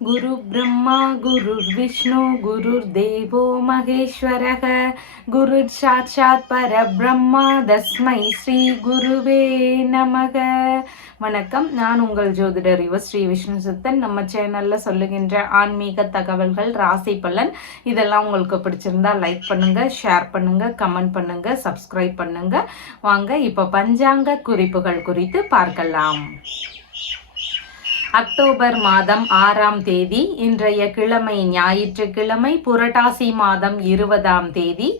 गुरु ब्रह्मा गुरुर्विष्णु गुरुर्देवो महेश्वरः गुरु साक्षात् परब्रह्मा तस्मै ஸ்ரீ குருவே நமக. வணக்கம். நான் உங்கள் ஜோதிடர் ஸ்ரீ விஷ்ணு சித்தன். நம்ம சேனல்ல சொல்லுகின்ற ஆன்மீக தகவல்கள், ராசி பலன் இதெல்லாம் உங்களுக்கு பிடிச்சிருந்தா லைக் பண்ணுங்க, ஷேர் பண்ணுங்க, கமெண்ட் பண்ணுங்க, சப்ஸ்கிரைப் பண்ணுங்க. வாங்க இப்ப பஞ்சாங்க குறிப்புகள் குறித்து பார்க்கலாம். அக்டோபர் மாதம் 6ஆம் தேதி, இன்றைய கிழமை ஞாயிற்றுக்கிழமை, புரட்டாசி மாதம் 20ஆம் தேதி.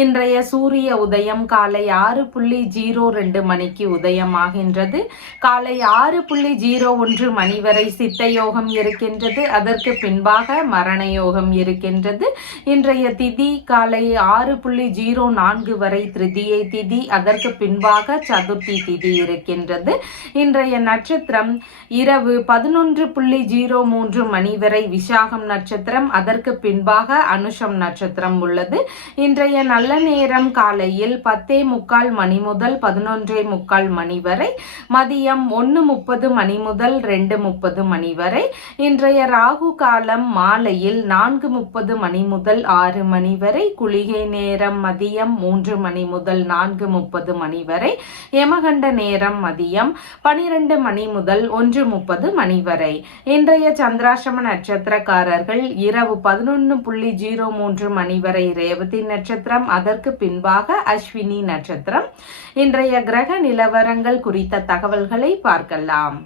இன்றைய சூரிய உதயம் காலை 6:02 மணிக்கு உதயமாகின்றது. காலை 6:01 மணி வரை சித்த யோகம் இருக்கின்றது. அதற்கு பின்பாக மரண யோகம் இருக்கின்றது. இன்றைய திதி காலை 6:04 வரை திருதியை திதி. அதற்கு பின்பாக சதுர்த்தி திதி இருக்கின்றது. இன்றைய நட்சத்திரம் இரவு 11:03 மணி வரை விசாகம் நட்சத்திரம். அதற்கு பின்பாக அனுஷம் நட்சத்திரம் உள்ளது. இன்றைய நல்ல நேரம் காலையில் 10:45 மணி முதல் 11:45 மணி வரை, மதியம் 1:30 மணி முதல் 2:30 மணி வரை. இன்றைய ராகு காலம் மாலையில் 4:30 மணி முதல் 6 மணி வரை. குளிகை நேரம் மதியம் 3 மணி முதல் 4:30 மணி வரை. யமகண்ட நேரம் மதியம் 12 மணி முதல் 1:30 மணி வரை. இன்றைய சந்திராசிரம நட்சத்திரக்காரர்கள் இரவு 11:03 மணி வரை ரேவதி நட்சத்திரம். அதற்கு பின்பாக அஸ்வினி நட்சத்திரம். இன்றைய கிரக நிலவரங்கள் குறித்த தகவல்களை பார்க்கலாம்.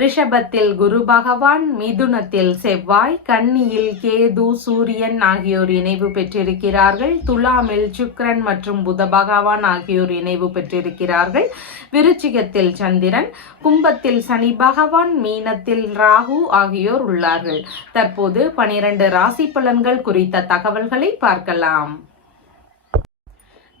ரிஷபத்தில் குரு பகவான், மிதுனத்தில் செவ்வாய், கன்னியில் கேது, சூரியன் ஆகியோர் இணைவு பெற்றிருக்கிறார்கள். துலாமில் சுக்கிரன் மற்றும் புத பகவான் ஆகியோர் இணைவு பெற்றிருக்கிறார்கள். விருச்சிகத்தில் சந்திரன், கும்பத்தில் சனி பகவான், மீனத்தில் ராகு ஆகியோர் உள்ளார்கள். தற்போது 12 ராசி பலன்கள் குறித்த தகவல்களை பார்க்கலாம்.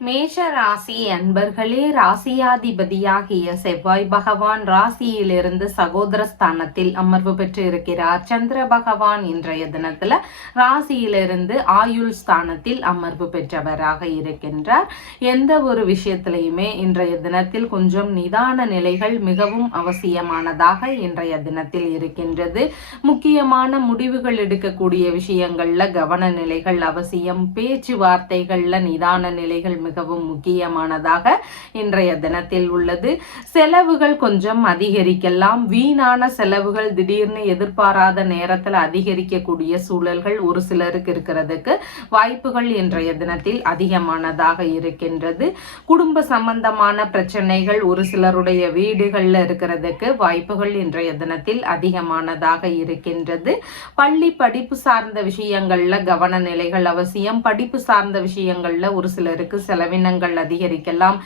மேஷ ராசி அன்பர்களே, ராசியாதிபதியாகிய செவ்வாய் பகவான் ராசியிலிருந்து சகோதர ஸ்தானத்தில் அமர்வு பெற்று இருக்கிறார். சந்திர பகவான் இன்றைய தினத்துல ராசியிலிருந்து ஆயுள் ஸ்தானத்தில் அமர்வு பெற்றவராக இருக்கின்றார். எந்த ஒரு விஷயத்திலையுமே இன்றைய தினத்தில் கொஞ்சம் நிதான நிலைகள் மிகவும் அவசியமானதாக இன்றைய தினத்தில் இருக்கின்றது. முக்கியமான முடிவுகள் எடுக்கக்கூடிய விஷயங்கள்ல கவன நிலைகள் அவசியம். பேச்சுவார்த்தைகள்ல நிதான நிலைகள் மிகவும் முக்கியமானதாக இன்றைய தினத்தில் உள்ளது. செலவுகள் கொஞ்சம் அதிகரிக்கலாம். வீணான செலவுகள் திடீர்னு எதிர்பாராத நேரத்தில் அதிகரிக்கக்கூடிய சூழல்கள் ஒரு சிலருக்கு இருக்கிறதுக்கு வாய்ப்புகள் இன்றைய தினத்தில் அதிகமானதாக இருக்கின்றது. குடும்ப சம்பந்தமான பிரச்சனைகள் ஒரு சிலருடைய வீடுகள்ல இருக்கிறதுக்கு வாய்ப்புகள் இன்றைய தினத்தில் அதிகமானதாக இருக்கின்றது. பள்ளி படிப்பு சார்ந்த விஷயங்கள்ல கவன நிலைகள் அவசியம். படிப்பு சார்ந்த விஷயங்கள்ல ஒரு சிலருக்கு செலவினங்கள் அதிகரிக்கலாம்.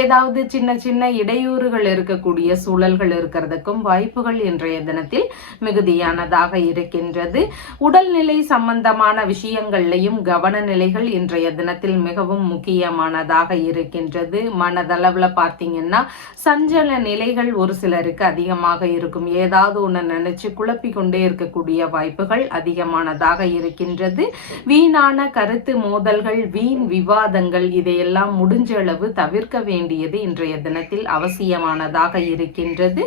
ஏதாவது சின்ன சின்ன இடையூறுகள் இருக்கக்கூடிய சூழல்கள் இருக்கிறதுக்கும் வாய்ப்புகள் இன்றைய தினத்தில் மிகுதியானதாக இருக்கின்றது. உடல்நிலை சம்பந்தமான விஷயங்கள்லையும் கவன நிலைகள் இன்றைய தினத்தில் மிகவும் முக்கியமானதாக இருக்கின்றது. மனதளவுல பார்த்தீங்கன்னா சஞ்சல நிலைகள் ஒரு சிலருக்கு அதிகமாக இருக்கும். ஏதாவது ஒன்று நினைச்சு குழப்பி கொண்டே இருக்கக்கூடிய வாய்ப்புகள் அதிகமானதாக இருக்கின்றது. வீணான கருத்து மோதல்கள், வீண் விவாதங்கள் இதையெல்லாம் முடிஞ்ச அளவு தவிர்க்க வேண்டியது இன்றைய தினத்தில் அவசியமானதாக இருக்கின்றது.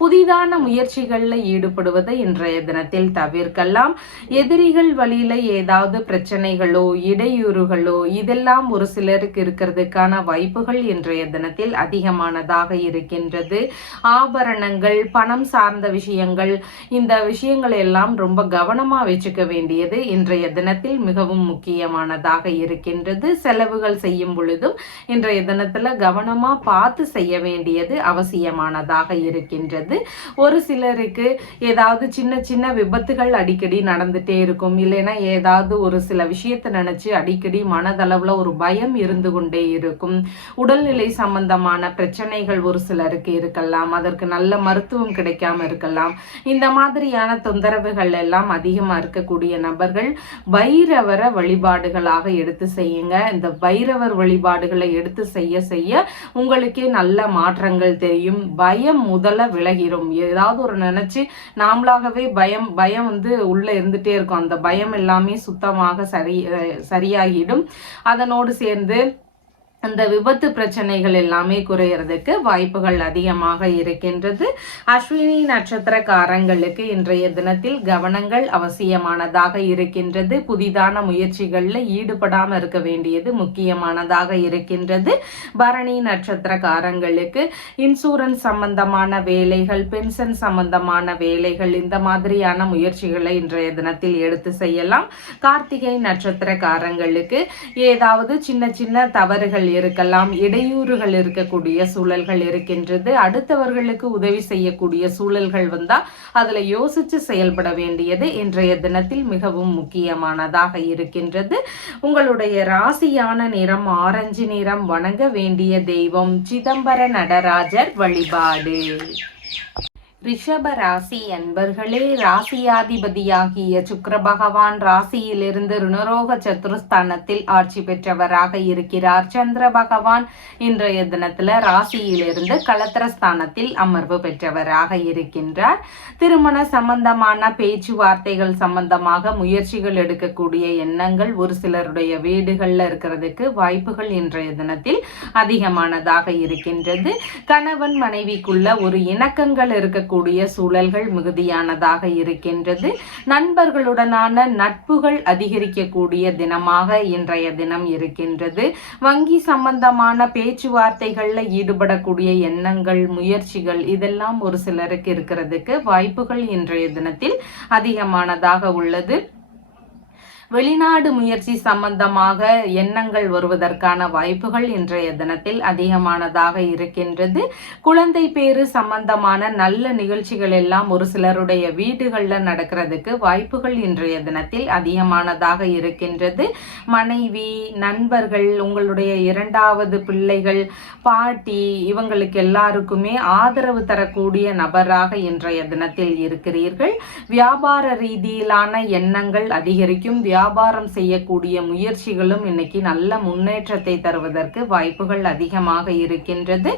புதிதான முயற்சிகளில் ஈடுபடுவதை இன்றைய தினத்தில் தவிர்க்கலாம். எதிரிகள் வழியில ஏதாவது பிரச்சனைகளோ இடையூறுகளோ இதெல்லாம் ஒரு சிலருக்கு இருக்கிறதுக்கான வாய்ப்புகள் இன்றைய தினத்தில் அதிகமானதாக இருக்கின்றது. ஆபரணங்கள், பணம் சார்ந்த விஷயங்கள், இந்த விஷயங்களை எல்லாம் ரொம்ப கவனமா வச்சுக்க வேண்டியது இன்றைய தினத்தில் மிகவும் முக்கியமானதாக இருக்கின்றது. செலவுகள் செய்யும் பொழுதும் இன்றைய தினத்துல கவனமா பார்த்து செய்ய வேண்டியது அவசியமானதாக இருக்கின்றது. ஒரு சிலருக்கு ஏதாவது சின்ன சின்ன விபத்துகள் அடிக்கடி நடந்துட்டே இருக்கும். இல்லைன்னா ஏதாவது ஒரு சில விஷயத்தை நினைச்சு அடிக்கடி மனதளவுல ஒரு பயம் இருந்து கொண்டே இருக்கும். உடல்நிலை சம்பந்தமான பிரச்சனைகள் ஒரு சிலருக்கு இருக்கலாம். அதற்கு நல்ல மருத்துவம் கிடைக்காம இருக்கலாம். இந்த மாதிரியான தொந்தரவுகள் எல்லாம் அதிகமா இருக்கக்கூடிய நபர்கள் பைரவர வழிபாடுகளாக எடுத்து செய்யுங்க. இந்த பைரவர் வழிபாடுகளை எடுத்து செய்ய செய்ய உங்களுக்கே நல்ல மாற்றங்கள் தெரியும். பயம் முதல்ல விலகிரும். ஏதாவது ஒரு நினைச்சு நாமளாகவே பயம் உள்ள இருந்துட்டே இருக்கும். அந்த பயம் எல்லாமே சுத்தமாக சரியாகிடும். அதனோடு சேர்ந்து அந்த விபத்து பிரச்சனைகள் எல்லாமே குறையறதுக்கு வாய்ப்புகள் அதிகமாக இருக்கின்றது. அஸ்வினி நட்சத்திரக்காரங்களுக்கு இன்றைய தினத்தில் கவனங்கள் அவசியமானதாக இருக்கின்றது. புதிதான முயற்சிகளில் ஈடுபடாமல் இருக்க வேண்டியது முக்கியமானதாக இருக்கின்றது. பரணி நட்சத்திரக்காரங்களுக்கு இன்சூரன்ஸ் சம்பந்தமான வேலைகள், பென்ஷன் சம்பந்தமான வேலைகள், இந்த மாதிரியான முயற்சிகளை இன்றைய தினத்தில் எடுத்து செய்யலாம். கார்த்திகை நட்சத்திரக்காரங்களுக்கு ஏதாவது சின்ன சின்ன தவறுகள் இருக்கலாம், இடையூறுகள் இருக்கக்கூடிய சூழல்கள் இருக்கின்றது. அடுத்தவர்களுக்கு உதவி செய்யக்கூடிய சூழல்கள் வந்தா அதுல யோசிச்சு செயல்பட வேண்டியது இன்றைய தினத்தில் மிகவும் முக்கியமானதாக இருக்கின்றது. உங்களுடைய ராசியான நிறம் ஆரஞ்சு நிறம். வணங்க வேண்டிய தெய்வம் சிதம்பர நடராஜர் வழிபாடு. ரிஷப ராசி அன்பர்களே, ராசியாதிபதியாகிய சுக்கிர பகவான் ராசியிலிருந்து ருணரோக சத்துருஸ்தானத்தில் ஆட்சி பெற்றவராக இருக்கிறார். சந்திர பகவான் இன்றைய தினத்துல ராசியிலிருந்து களத்திரஸ்தானத்தில் அமர்வு பெற்றவராக இருக்கின்றார். திருமண சம்பந்தமான பேச்சுவார்த்தைகள் சம்பந்தமாக முயற்சிகள் எடுக்கக்கூடிய எண்ணங்கள் ஒரு சிலருடைய வீடுகள்ல இருக்கிறதுக்கு வாய்ப்புகள் இன்றைய தினத்தில் அதிகமானதாக இருக்கின்றது. கணவன் மனைவிக்குள்ள ஒரு இணக்கங்கள் இருக்கக்கூடிய சூழல்கள் மிகுதியானதாக இருக்கின்றது. நண்பர்களுடனான நட்புகள் அதிகரிக்கக்கூடிய தினமாக இன்றைய தினம் இருக்கின்றது. வங்கி சம்பந்தமான பேச்சுவார்த்தைகள்ல ஈடுபடக்கூடிய எண்ணங்கள், முயற்சிகள் இதெல்லாம் ஒரு சிலருக்கு இருக்கிறதுக்கு வாய்ப்புகள் இன்றைய தினத்தில் அதிகமானதாக உள்ளது. வெளிநாடு முயற்சி சம்பந்தமாக எண்ணங்கள் வருவதற்கான வாய்ப்புகள் இன்றைய தினத்தில் அதிகமானதாக இருக்கின்றது. குழந்தை பேரு சம்பந்தமான நல்ல நிகழ்ச்சிகள் எல்லாம் ஒரு சிலருடைய வீடுகளில் நடக்கிறதுக்கு வாய்ப்புகள் இன்றைய தினத்தில் அதிகமானதாக இருக்கின்றது. மனைவி, நண்பர்கள், உங்களுடைய இரண்டாவது பிள்ளைகள், பாட்டி இவங்களுக்கு எல்லாருக்குமே ஆதரவு தரக்கூடிய நபராக இன்றைய தினத்தில் இருக்கிறீர்கள். வியாபார ரீதியிலான எண்ணங்கள் அதிகரிக்கும். வியாபாரம் செய்யக்கூடிய முயற்சிகளும் இன்னைக்கு நல்ல முன்னேற்றத்தை தருவதற்கு வாய்ப்புகள் அதிகமாக இருக்கின்றது.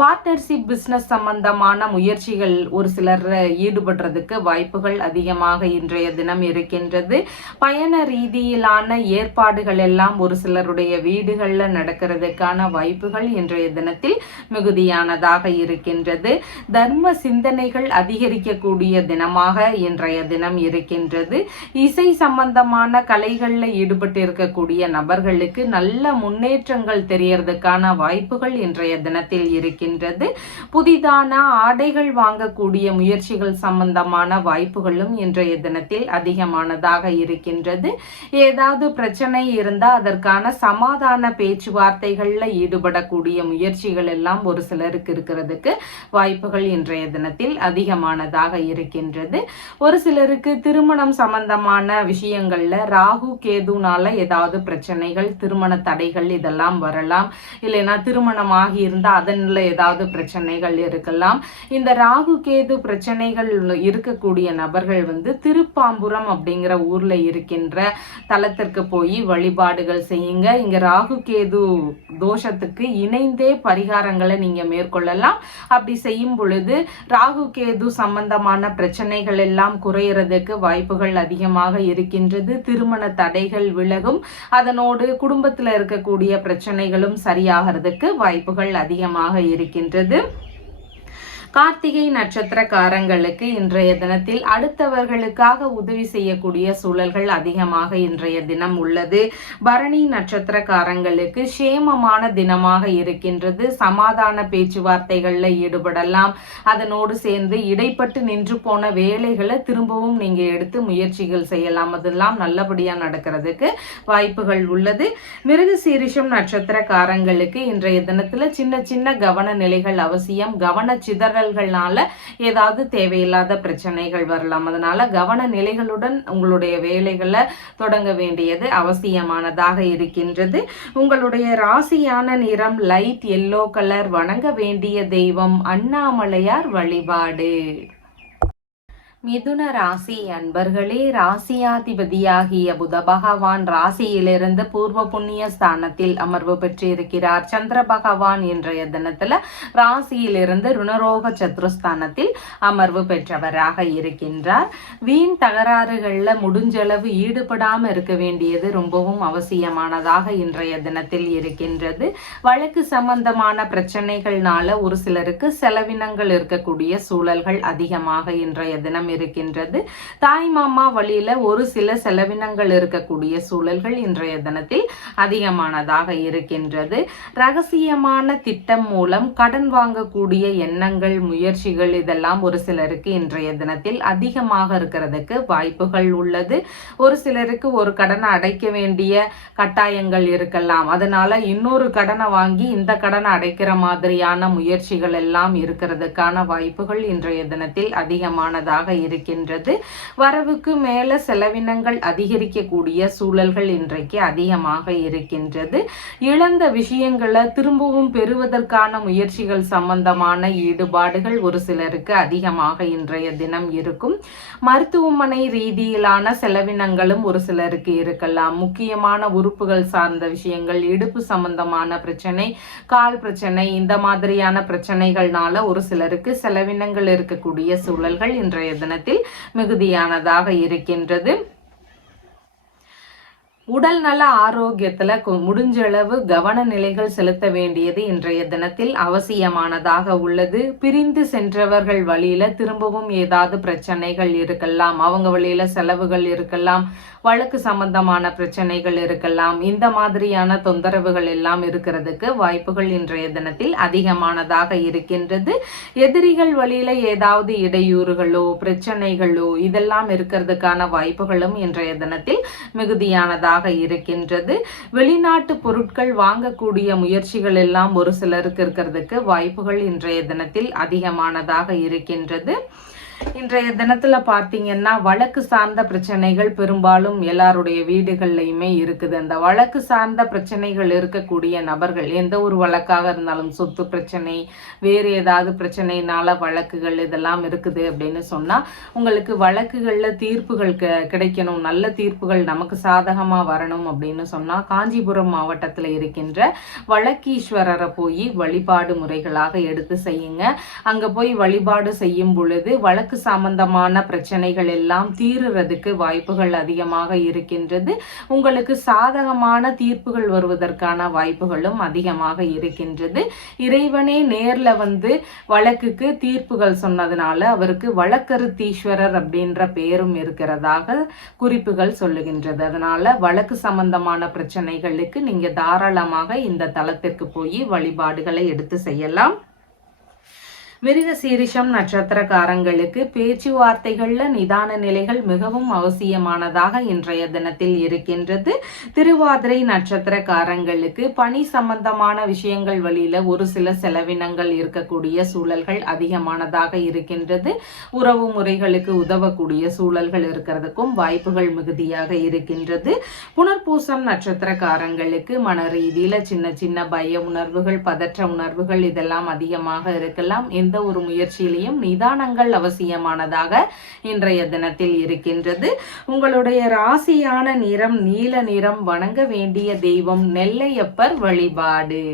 பார்ட்னர்ஷிப் பிசினஸ் சம்பந்தமான முயற்சிகள் ஒரு சிலர் ஈடுபடுறதுக்கு வாய்ப்புகள் அதிகமாக இன்றைய தினம் இருக்கின்றது. பயண ரீதியிலான ஏற்பாடுகள் எல்லாம் ஒரு சிலருடைய வீடுகள்ல நடக்கிறதுக்கான வாய்ப்புகள் இன்றைய தினத்தில் மிகுதியானதாக இருக்கின்றது. தர்ம சிந்தனைகள் அதிகரிக்கக்கூடிய தினமாக இன்றைய தினம் இருக்கின்றது. இசை சம்பந்தமான கலைகளில் ஈடுபட்டு இருக்கக்கூடிய நபர்களுக்கு நல்ல முன்னேற்றங்கள் தெரியறதுக்கான வாய்ப்புகள் இன்றைய தினத்தில் இருக்கின்றது. புதிதான ஆடைகள் வாங்கக்கூடிய முயற்சிகள் சம்பந்தமான வாய்ப்புகளும் இன்றைய தினத்தில் அதிகமானதாக இருக்கின்றது. ஏதாவது பிரச்சனை இருந்தால் அதற்கான சமாதான பேச்சுவார்த்தைகள்ல ஈடுபடக்கூடிய முயற்சிகள் எல்லாம் ஒரு சிலருக்கு இருக்கிறதுக்கு வாய்ப்புகள் இன்றைய தினத்தில் அதிகமானதாக இருக்கின்றது. ஒரு சிலருக்கு திருமணம் சம்பந்தமான விஷயங்கள்ல ராகு கேதுனால ஏதாவது பிரச்சனைகள், திருமண தடைகள் இதெல்லாம் வரலாம். இல்லைன்னா திருமணம் ஆகி இருந்தால் அதன்ல ஏதாவது பிரச்சனைகள் இருக்கலாம். இந்த ராகு கேது பிரச்சனைகள் இருக்கக்கூடிய நபர்கள் திருப்பாம்புரம் அப்படிங்கிற ஊர்ல இருக்கின்ற தலத்திற்கு போய் வழிபாடுகள் செய்யுங்க. இங்க ராகு கேது தோஷத்துக்கு இணைந்தே பரிகாரங்களை நீங்க மேற்கொள்ளலாம். அப்படி செய்யும் பொழுது ராகு கேது சம்பந்தமான பிரச்சனைகள் எல்லாம் குறையறதுக்கு வாய்ப்புகள் அதிகமாக இருக்கின்றது. திருமண தடைகள் விலகும். அதனோடு குடும்பத்தில் இருக்கக்கூடிய பிரச்சனைகளும் சரியாகிறதுக்கு வாய்ப்புகள் அதிகமாக இருக்கின்றது. கார்த்திகை நட்சத்திரக்காரங்களுக்கு இன்றைய தினத்தில் அடுத்தவர்களுக்காக உதவி செய்யக்கூடிய சூழல்கள் அதிகமாக இன்றைய தினம் உள்ளது. பரணி நட்சத்திரக்காரங்களுக்கு சேமமான தினமாக இருக்கின்றது. சமாதான பேச்சுவார்த்தைகள்ல ஈடுபடலாம். அதனோடு சேர்ந்து இடைப்பட்டு நின்று போன வேலைகளை திரும்பவும் நீங்க எடுத்து முயற்சிகள் செய்யலாம். அதெல்லாம் நல்லபடியா நடக்கிறதுக்கு வாய்ப்புகள் உள்ளது. மிருகசீரிஷம் நட்சத்திரக்காரங்களுக்கு இன்றைய தினத்துல சின்ன சின்ன கவன நிலைகள் அவசியம். கவன சிதறல்கள்னால ஏதாவது தேவையில்லாத பிரச்சனைகள் வரலாம். அதனால கவன நிலைகளுடன் உங்களுடைய வேலைகளை தொடங்க வேண்டியது அவசியமானதாக இருக்கின்றது. உங்களுடைய ராசியான நிறம் லைட் எல்லோ கலர். வணங்க வேண்டிய தெய்வம் அண்ணாமலையார் வழிபாடு. மிதுன ராசி அன்பர்களே, ராசியாதிபதியாகிய புத பகவான் ராசியிலிருந்து பூர்வ புண்ணிய ஸ்தானத்தில் அமர்வு பெற்று இருக்கிறார். சந்திர பகவான் இன்றைய தினத்துல ராசியிலிருந்து ருணரோக சத்ருஸ்தானத்தில் அமர்வு பெற்றவராக இருக்கின்றார். வீண் தகராறுகள்ல முடிஞ்சளவு ஈடுபடாம இருக்க வேண்டியது ரொம்பவும் அவசியமானதாக இன்றைய தினத்தில் இருக்கின்றது. வழக்கு சம்பந்தமான பிரச்சனைகள்னால ஒரு சிலருக்கு செலவினங்கள் இருக்கக்கூடிய சூழல்கள் அதிகமாக இன்றைய தினம் இருக்கின்றது. தாய் மாமா வழியில ஒரு சில செலவினங்கள் இருக்கக்கூடிய சூழல்கள் இன்றைய தினத்தில் அதிகமானதாக இருக்கின்றது. ரகசியமான திட்டம் மூலம் கடன் வாங்கக்கூடிய எண்ணங்கள், முயற்சிகள் இதெல்லாம் ஒரு சிலருக்கு இன்றைய தினத்தில் அதிகமாக இருக்கிறதுக்கு வாய்ப்புகள் உள்ளது. ஒரு சிலருக்கு ஒரு கடனை அடைக்க வேண்டிய கட்டாயங்கள் இருக்கலாம். அதனால இன்னொரு கடனை வாங்கி இந்த கடனை அடைக்கிற மாதிரியான முயற்சிகள் எல்லாம் இருக்கிறதுக்கான வாய்ப்புகள் இன்றைய தினத்தில் அதிகமானதாக இருக்கின்றது. வரவுக்கு மேல செலவினங்கள் அதிகரிக்கக்கூடிய சூழல்கள் இன்றைக்கு அதிகமாக இருக்கின்றது. இழந்த விஷயங்களை திரும்பவும் பெறுவதற்கான முயற்சிகள் சம்பந்தமான ஈடுபாடுகள் ஒரு சிலருக்கு அதிகமாக இன்றைய தினம் இருக்கும். மருத்துவமனை ரீதியிலான செலவினங்களும் ஒரு சிலருக்கு இருக்கலாம். முக்கியமான உறுப்புகள் சார்ந்த விஷயங்கள், இடுப்பு சம்பந்தமான பிரச்சனை, கால் பிரச்சனை, இந்த மாதிரியான பிரச்சனைகள்னால ஒரு சிலருக்கு செலவினங்கள் இருக்கக்கூடிய சூழல்கள் இன்றைய தினத்தில் மிகுதியானதாக இருக்கின்றது. உடல் நல ஆரோக்கியத்துல முடிஞ்ச அளவு கவன நிலைகள் செலுத்த வேண்டியது இன்றைய தினத்தில் அவசியமானதாக உள்ளது. பிரிந்து சென்றவர்கள் வழியில திரும்பவும் ஏதாவது பிரச்சனைகள் இருக்கலாம், அவங்க வழியில செலவுகள் இருக்கலாம், வழக்கு சம்பந்தமான பிரச்சனைகள் இருக்கலாம். இந்த மாதிரியான தொந்தரவுகள் எல்லாம் இருக்கிறதுக்கு வாய்ப்புகள் இன்றைய தினத்தில் அதிகமானதாக இருக்கின்றது. எதிரிகள் வழியில ஏதாவது இடையூறுகளோ பிரச்சனைகளோ இதெல்லாம் இருக்கிறதுக்கான வாய்ப்புகளும் இன்றைய தினத்தில் மிகுதியானதாக இருக்கின்றது. வெளிநாட்டு பொருட்கள் வாங்கக்கூடிய முயற்சிகள் எல்லாம் ஒரு சிலருக்கு இருக்கிறதுக்கு வாய்ப்புகள் இன்றைய தினத்தில் அதிகமானதாக இருக்கின்றது. இன்றைய தினத்துல பாத்தீங்கன்னா வழக்கு சார்ந்த பிரச்சனைகள் பெரும்பாலும் எல்லாருடைய வீடுகள்லையுமே இருக்குது. அந்த வழக்கு சார்ந்த பிரச்சனைகள் இருக்கக்கூடிய நபர்கள் எந்த ஒரு வழக்காக இருந்தாலும், சொத்து பிரச்சனை, வேறு ஏதாவது பிரச்சனைனால வழக்குகள் இதெல்லாம் இருக்குது அப்படின்னு சொன்னா உங்களுக்கு வழக்குகள்ல தீர்ப்புகள் கிடைக்கணும், நல்ல தீர்ப்புகள் நமக்கு சாதகமா வரணும் அப்படின்னு சொன்னா காஞ்சிபுரம் மாவட்டத்துல இருக்கின்ற வழக்கீஸ்வரரை போய் வழிபாடு முறைகளாக எடுத்து செய்யுங்க. அங்க போய் வழிபாடு செய்யும் பொழுது வழக்கு சம்பந்தமான பிரச்சனைகள் எல்லாம் தீருறதுக்கு வாய்ப்புகள் அதிகமாக இருக்கின்றது. உங்களுக்கு சாதகமான தீர்ப்புகள் வருவதற்கான வாய்ப்புகளும் அதிகமாக இருக்கின்றது. இறைவனே நேர்ல வந்து வழக்குக்கு தீர்ப்புகள் சொன்னதுனால அவருக்கு வழக்கருத்தீஸ்வரர் அப்படின்ற பெயரும் இருக்கிறதாக குறிப்புகள் சொல்லுகின்றது. அதனால வழக்கு சம்பந்தமான பிரச்சனைகளுக்கு நீங்க தாராளமாக இந்த தலத்திற்கு போய் வழிபாடுகளை எடுத்து செய்யலாம். மிருக சீரிஷம் நட்சத்திரக்காரங்களுக்கு பேச்சுவார்த்தைகள்ல நிதான நிலைகள் மிகவும் அவசியமானதாக இன்றைய தினத்தில் இருக்கின்றது. திருவாதிரை நட்சத்திரக்காரங்களுக்கு பணி சம்பந்தமான விஷயங்கள் வழியில ஒரு சில செலவினங்கள் இருக்கக்கூடிய சூழல்கள் அதிகமானதாக இருக்கின்றது. உறவு முறைகளுக்கு உதவக்கூடிய சூழல்கள் இருக்கிறதுக்கும் வாய்ப்புகள் மிகுதியாக இருக்கின்றது. புனர்பூசம் நட்சத்திரக்காரங்களுக்கு மன ரீதியில சின்ன சின்ன பய உணர்வுகள், பதற்ற உணர்வுகள் இதெல்லாம் அதிகமாக இருக்கலாம். எந்த ஒரு முயற்சியிலையும் நிதானங்கள் அவசியமானதாக இன்றைய தினத்தில் இருக்கின்றது. உங்களுடைய ராசியான நிறம் நீல நிறம். வணங்க வேண்டிய தெய்வம் நெல்லையப்பர் வழிபாடு.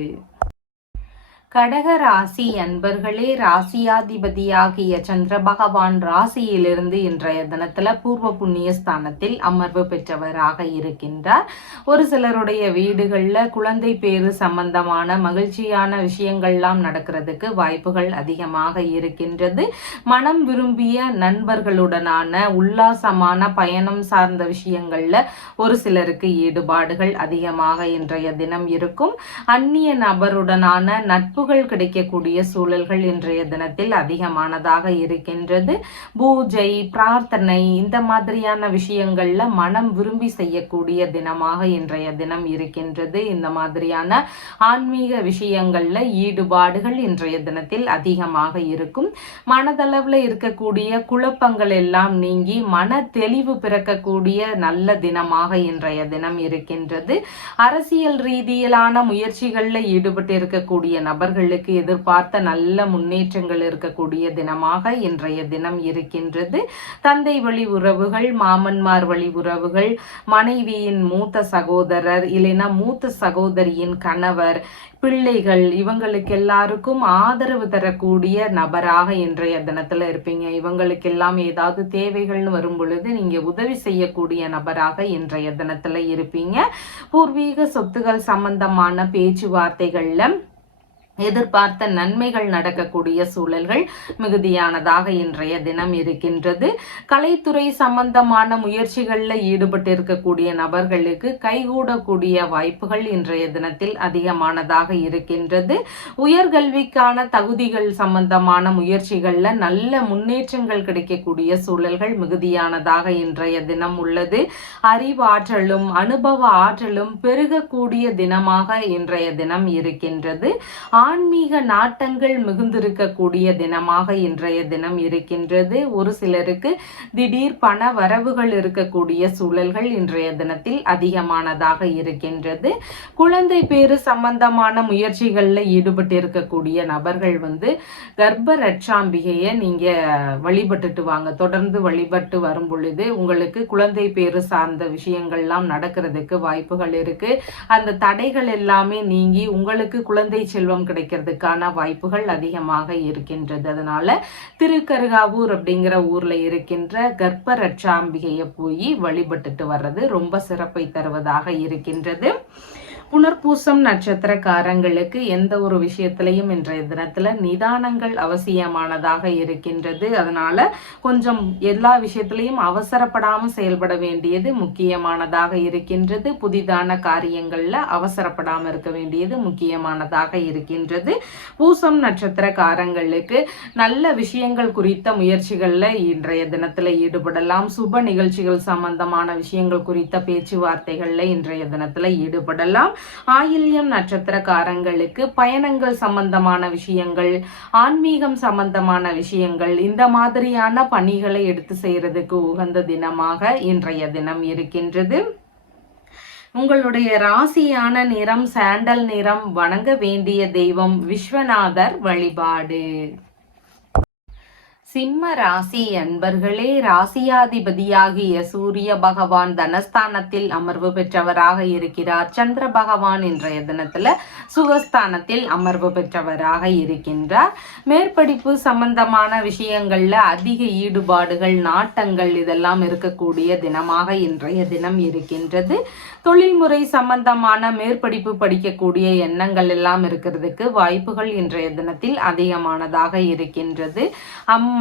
கடக ராசி அன்பர்களே, ராசியாதிபதியாகிய சந்திர பகவான் ராசியிலிருந்து இன்றைய தினத்துல பூர்வ புண்ணிய ஸ்தானத்தில் அமர்வு பெற்றவராக இருக்கின்றார். ஒரு சிலருடைய வீடுகள்ல குழந்தை பேரு சம்பந்தமான மகிழ்ச்சியான விஷயங்கள்லாம் நடக்கிறதுக்கு வாய்ப்புகள் அதிகமாக இருக்கின்றது. மனம் விரும்பிய நண்பர்களுடனான உல்லாசமான பயணம் சார்ந்த விஷயங்கள்ல ஒரு சிலருக்கு ஈடுபாடுகள் அதிகமாக இன்றைய தினம் இருக்கும். அந்நிய நபருடனான நட்பு கிடைக்கக்கூடிய சூழல்கள் இன்றைய தினத்தில் அதிகமானதாக இருக்கின்றது. பூஜை, பிரார்த்தனை இந்த மாதிரியான விஷயங்கள்ல மனம் விரும்பி செய்யக்கூடிய தினமாக இன்றைய தினம் இருக்கின்றது. இந்த மாதிரியான ஆன்மீக விஷயங்கள்ல ஈடுபாடுகள் இன்றைய தினத்தில் அதிகமாக இருக்கும். மனதளவுல இருக்கக்கூடிய குழப்பங்கள் எல்லாம் நீங்கி மன தெளிவு பிறக்கக்கூடிய நல்ல தினமாக இன்றைய தினம் இருக்கின்றது. அரசியல் ரீதியிலான முயற்சிகள்ல ஈடுபட்டு இருக்கக்கூடிய நபர்கள் நபர்களுக்கு எதிர்பார்த்த நல்ல முன்னேற்றங்கள் இருக்கக்கூடிய தினமாக இன்றைய தினம் இருக்கின்றது. தந்தை வழி உறவுகள், மாமன்மார் வழி உறவுகள், மனைவியின் மூத்த சகோதரர் இல்லைன்னா மூத்த சகோதரியின் கணவர், பிள்ளைகள், இவங்களுக்கு எல்லாருக்கும் ஆதரவு தரக்கூடிய நபராக இன்றைய தினத்துல இருப்பீங்க. இவங்களுக்கெல்லாம் ஏதாவது தேவைகள்னு வரும் பொழுது நீங்க உதவி செய்யக்கூடிய நபராக இன்றைய தினத்துல இருப்பீங்க. பூர்வீக சொத்துகள் சம்பந்தமான பேச்சுவார்த்தைகள்ல எதிர்பார்த்த நன்மைகள் நடக்கக்கூடிய சூழல்கள் மிகுதியானதாக இன்றைய தினம் இருக்கின்றது. கலைத்துறை சம்பந்தமான முயற்சிகளில் ஈடுபட்டு இருக்கக்கூடிய நபர்களுக்கு கைகூடக்கூடிய வாய்ப்புகள் இன்றைய தினத்தில் அதிகமானதாக இருக்கின்றது. உயர்கல்விக்கான தகுதிகள் சம்பந்தமான முயற்சிகளில் நல்ல முன்னேற்றங்கள் கிடைக்கக்கூடிய சூழல்கள் மிகுதியானதாக இன்றைய தினம் உள்ளது. அறிவாற்றலும் அனுபவ ஆற்றலும் பெருகக்கூடிய தினமாக இன்றைய தினம் இருக்கின்றது. ஆன்மீக நாட்டங்கள் மிகுந்திருக்கக்கூடிய தினமாக இன்றைய தினம் இருக்கின்றது. ஒரு சிலருக்கு திடீர் பண வரவுகள் இருக்கக்கூடிய சூழல்கள் இன்றைய தினத்தில் அதிகமானதாக இருக்கின்றது. குழந்தை பேரு சம்பந்தமான முயற்சிகளில் ஈடுபட்டு இருக்கக்கூடிய நபர்கள் கர்ப்ப ரட்சாம்பிகையை நீங்க வழிபட்டுட்டு வாங்க. தொடர்ந்து வழிபட்டு வரும் பொழுது உங்களுக்கு குழந்தை பேரு சார்ந்த விஷயங்கள்லாம் நடக்கிறதுக்கு வாய்ப்புகள் இருக்கு. அந்த தடைகள் எல்லாமே நீங்கி உங்களுக்கு குழந்தை செல்வம் கிடைக்கிறதுக்கான வாய்ப்புகள் அதிகமாக இருக்கின்றது. அதனால திருக்கருகாவூர் அப்படிங்கிற ஊர்ல இருக்கின்ற கர்ப்ப ரட்சாம்பிகையை போய் வழிபட்டுட்டு வர்றது ரொம்ப சிறப்பை தருவதாக இருக்கின்றது. புனர்பூசம் நட்சத்திரக்காரங்களுக்கு எந்த ஒரு விஷயத்திலையும் இன்றைய தினத்துல நிதானங்கள் அவசியமானதாக இருக்கின்றது. அதனால கொஞ்சம் எல்லா விஷயத்திலையும் அவசரப்படாம செயல்பட வேண்டியது முக்கியமானதாக இருக்கின்றது. புதிதான காரியங்கள்ல அவசரப்படாம இருக்க வேண்டியது முக்கியமானதாக இருக்கின்றது. பூசம் நட்சத்திரக்காரங்களுக்கு நல்ல விஷயங்கள் குறித்த முயற்சிகள்ல இன்றைய தினத்துல ஈடுபடலாம். சுப நிகழ்ச்சிகள் சம்பந்தமான விஷயங்கள் குறித்த பேச்சுவார்த்தைகள்ல இன்றைய தினத்துல ஈடுபடலாம். ஆயில்யம் நட்சத்திரக்காரங்களுக்கு பயணங்கள் சம்பந்தமான விஷயங்கள், ஆன்மீகம் சம்பந்தமான விஷயங்கள், இந்த மாதிரியான பணிகளை எடுத்து செய்யறதுக்கு உகந்த தினமாக இன்றைய தினம் இருக்கின்றது. உங்களுடைய ராசியான நிறம் சாண்டல் நிறம். வணங்க வேண்டிய தெய்வம் விஸ்வநாதர் வழிபாடு. சிம்ம ராசி அன்பர்களே, ராசியாதிபதியாகிய சூரிய பகவான் தனஸ்தானத்தில் அமர்வு பெற்றவராக இருக்கிறார். சந்திர பகவான் இன்றைய தினத்துல சுகஸ்தானத்தில் அமர்வு பெற்றவராக இருக்கின்றார். மேற்படிப்பு சம்பந்தமான விஷயங்கள்ல அதிக ஈடுபாடுகள், நாட்டங்கள் இதெல்லாம் இருக்கக்கூடிய தினமாக இன்றைய தினம் இருக்கின்றது. தொழில்முறை சம்பந்தமான மேற்படிப்பு படிக்கக்கூடிய எண்ணங்கள் எல்லாம் இருக்கிறதுக்கு வாய்ப்புகள் இன்றைய தினத்தில் அதிகமானதாக இருக்கின்றது. அம்மா,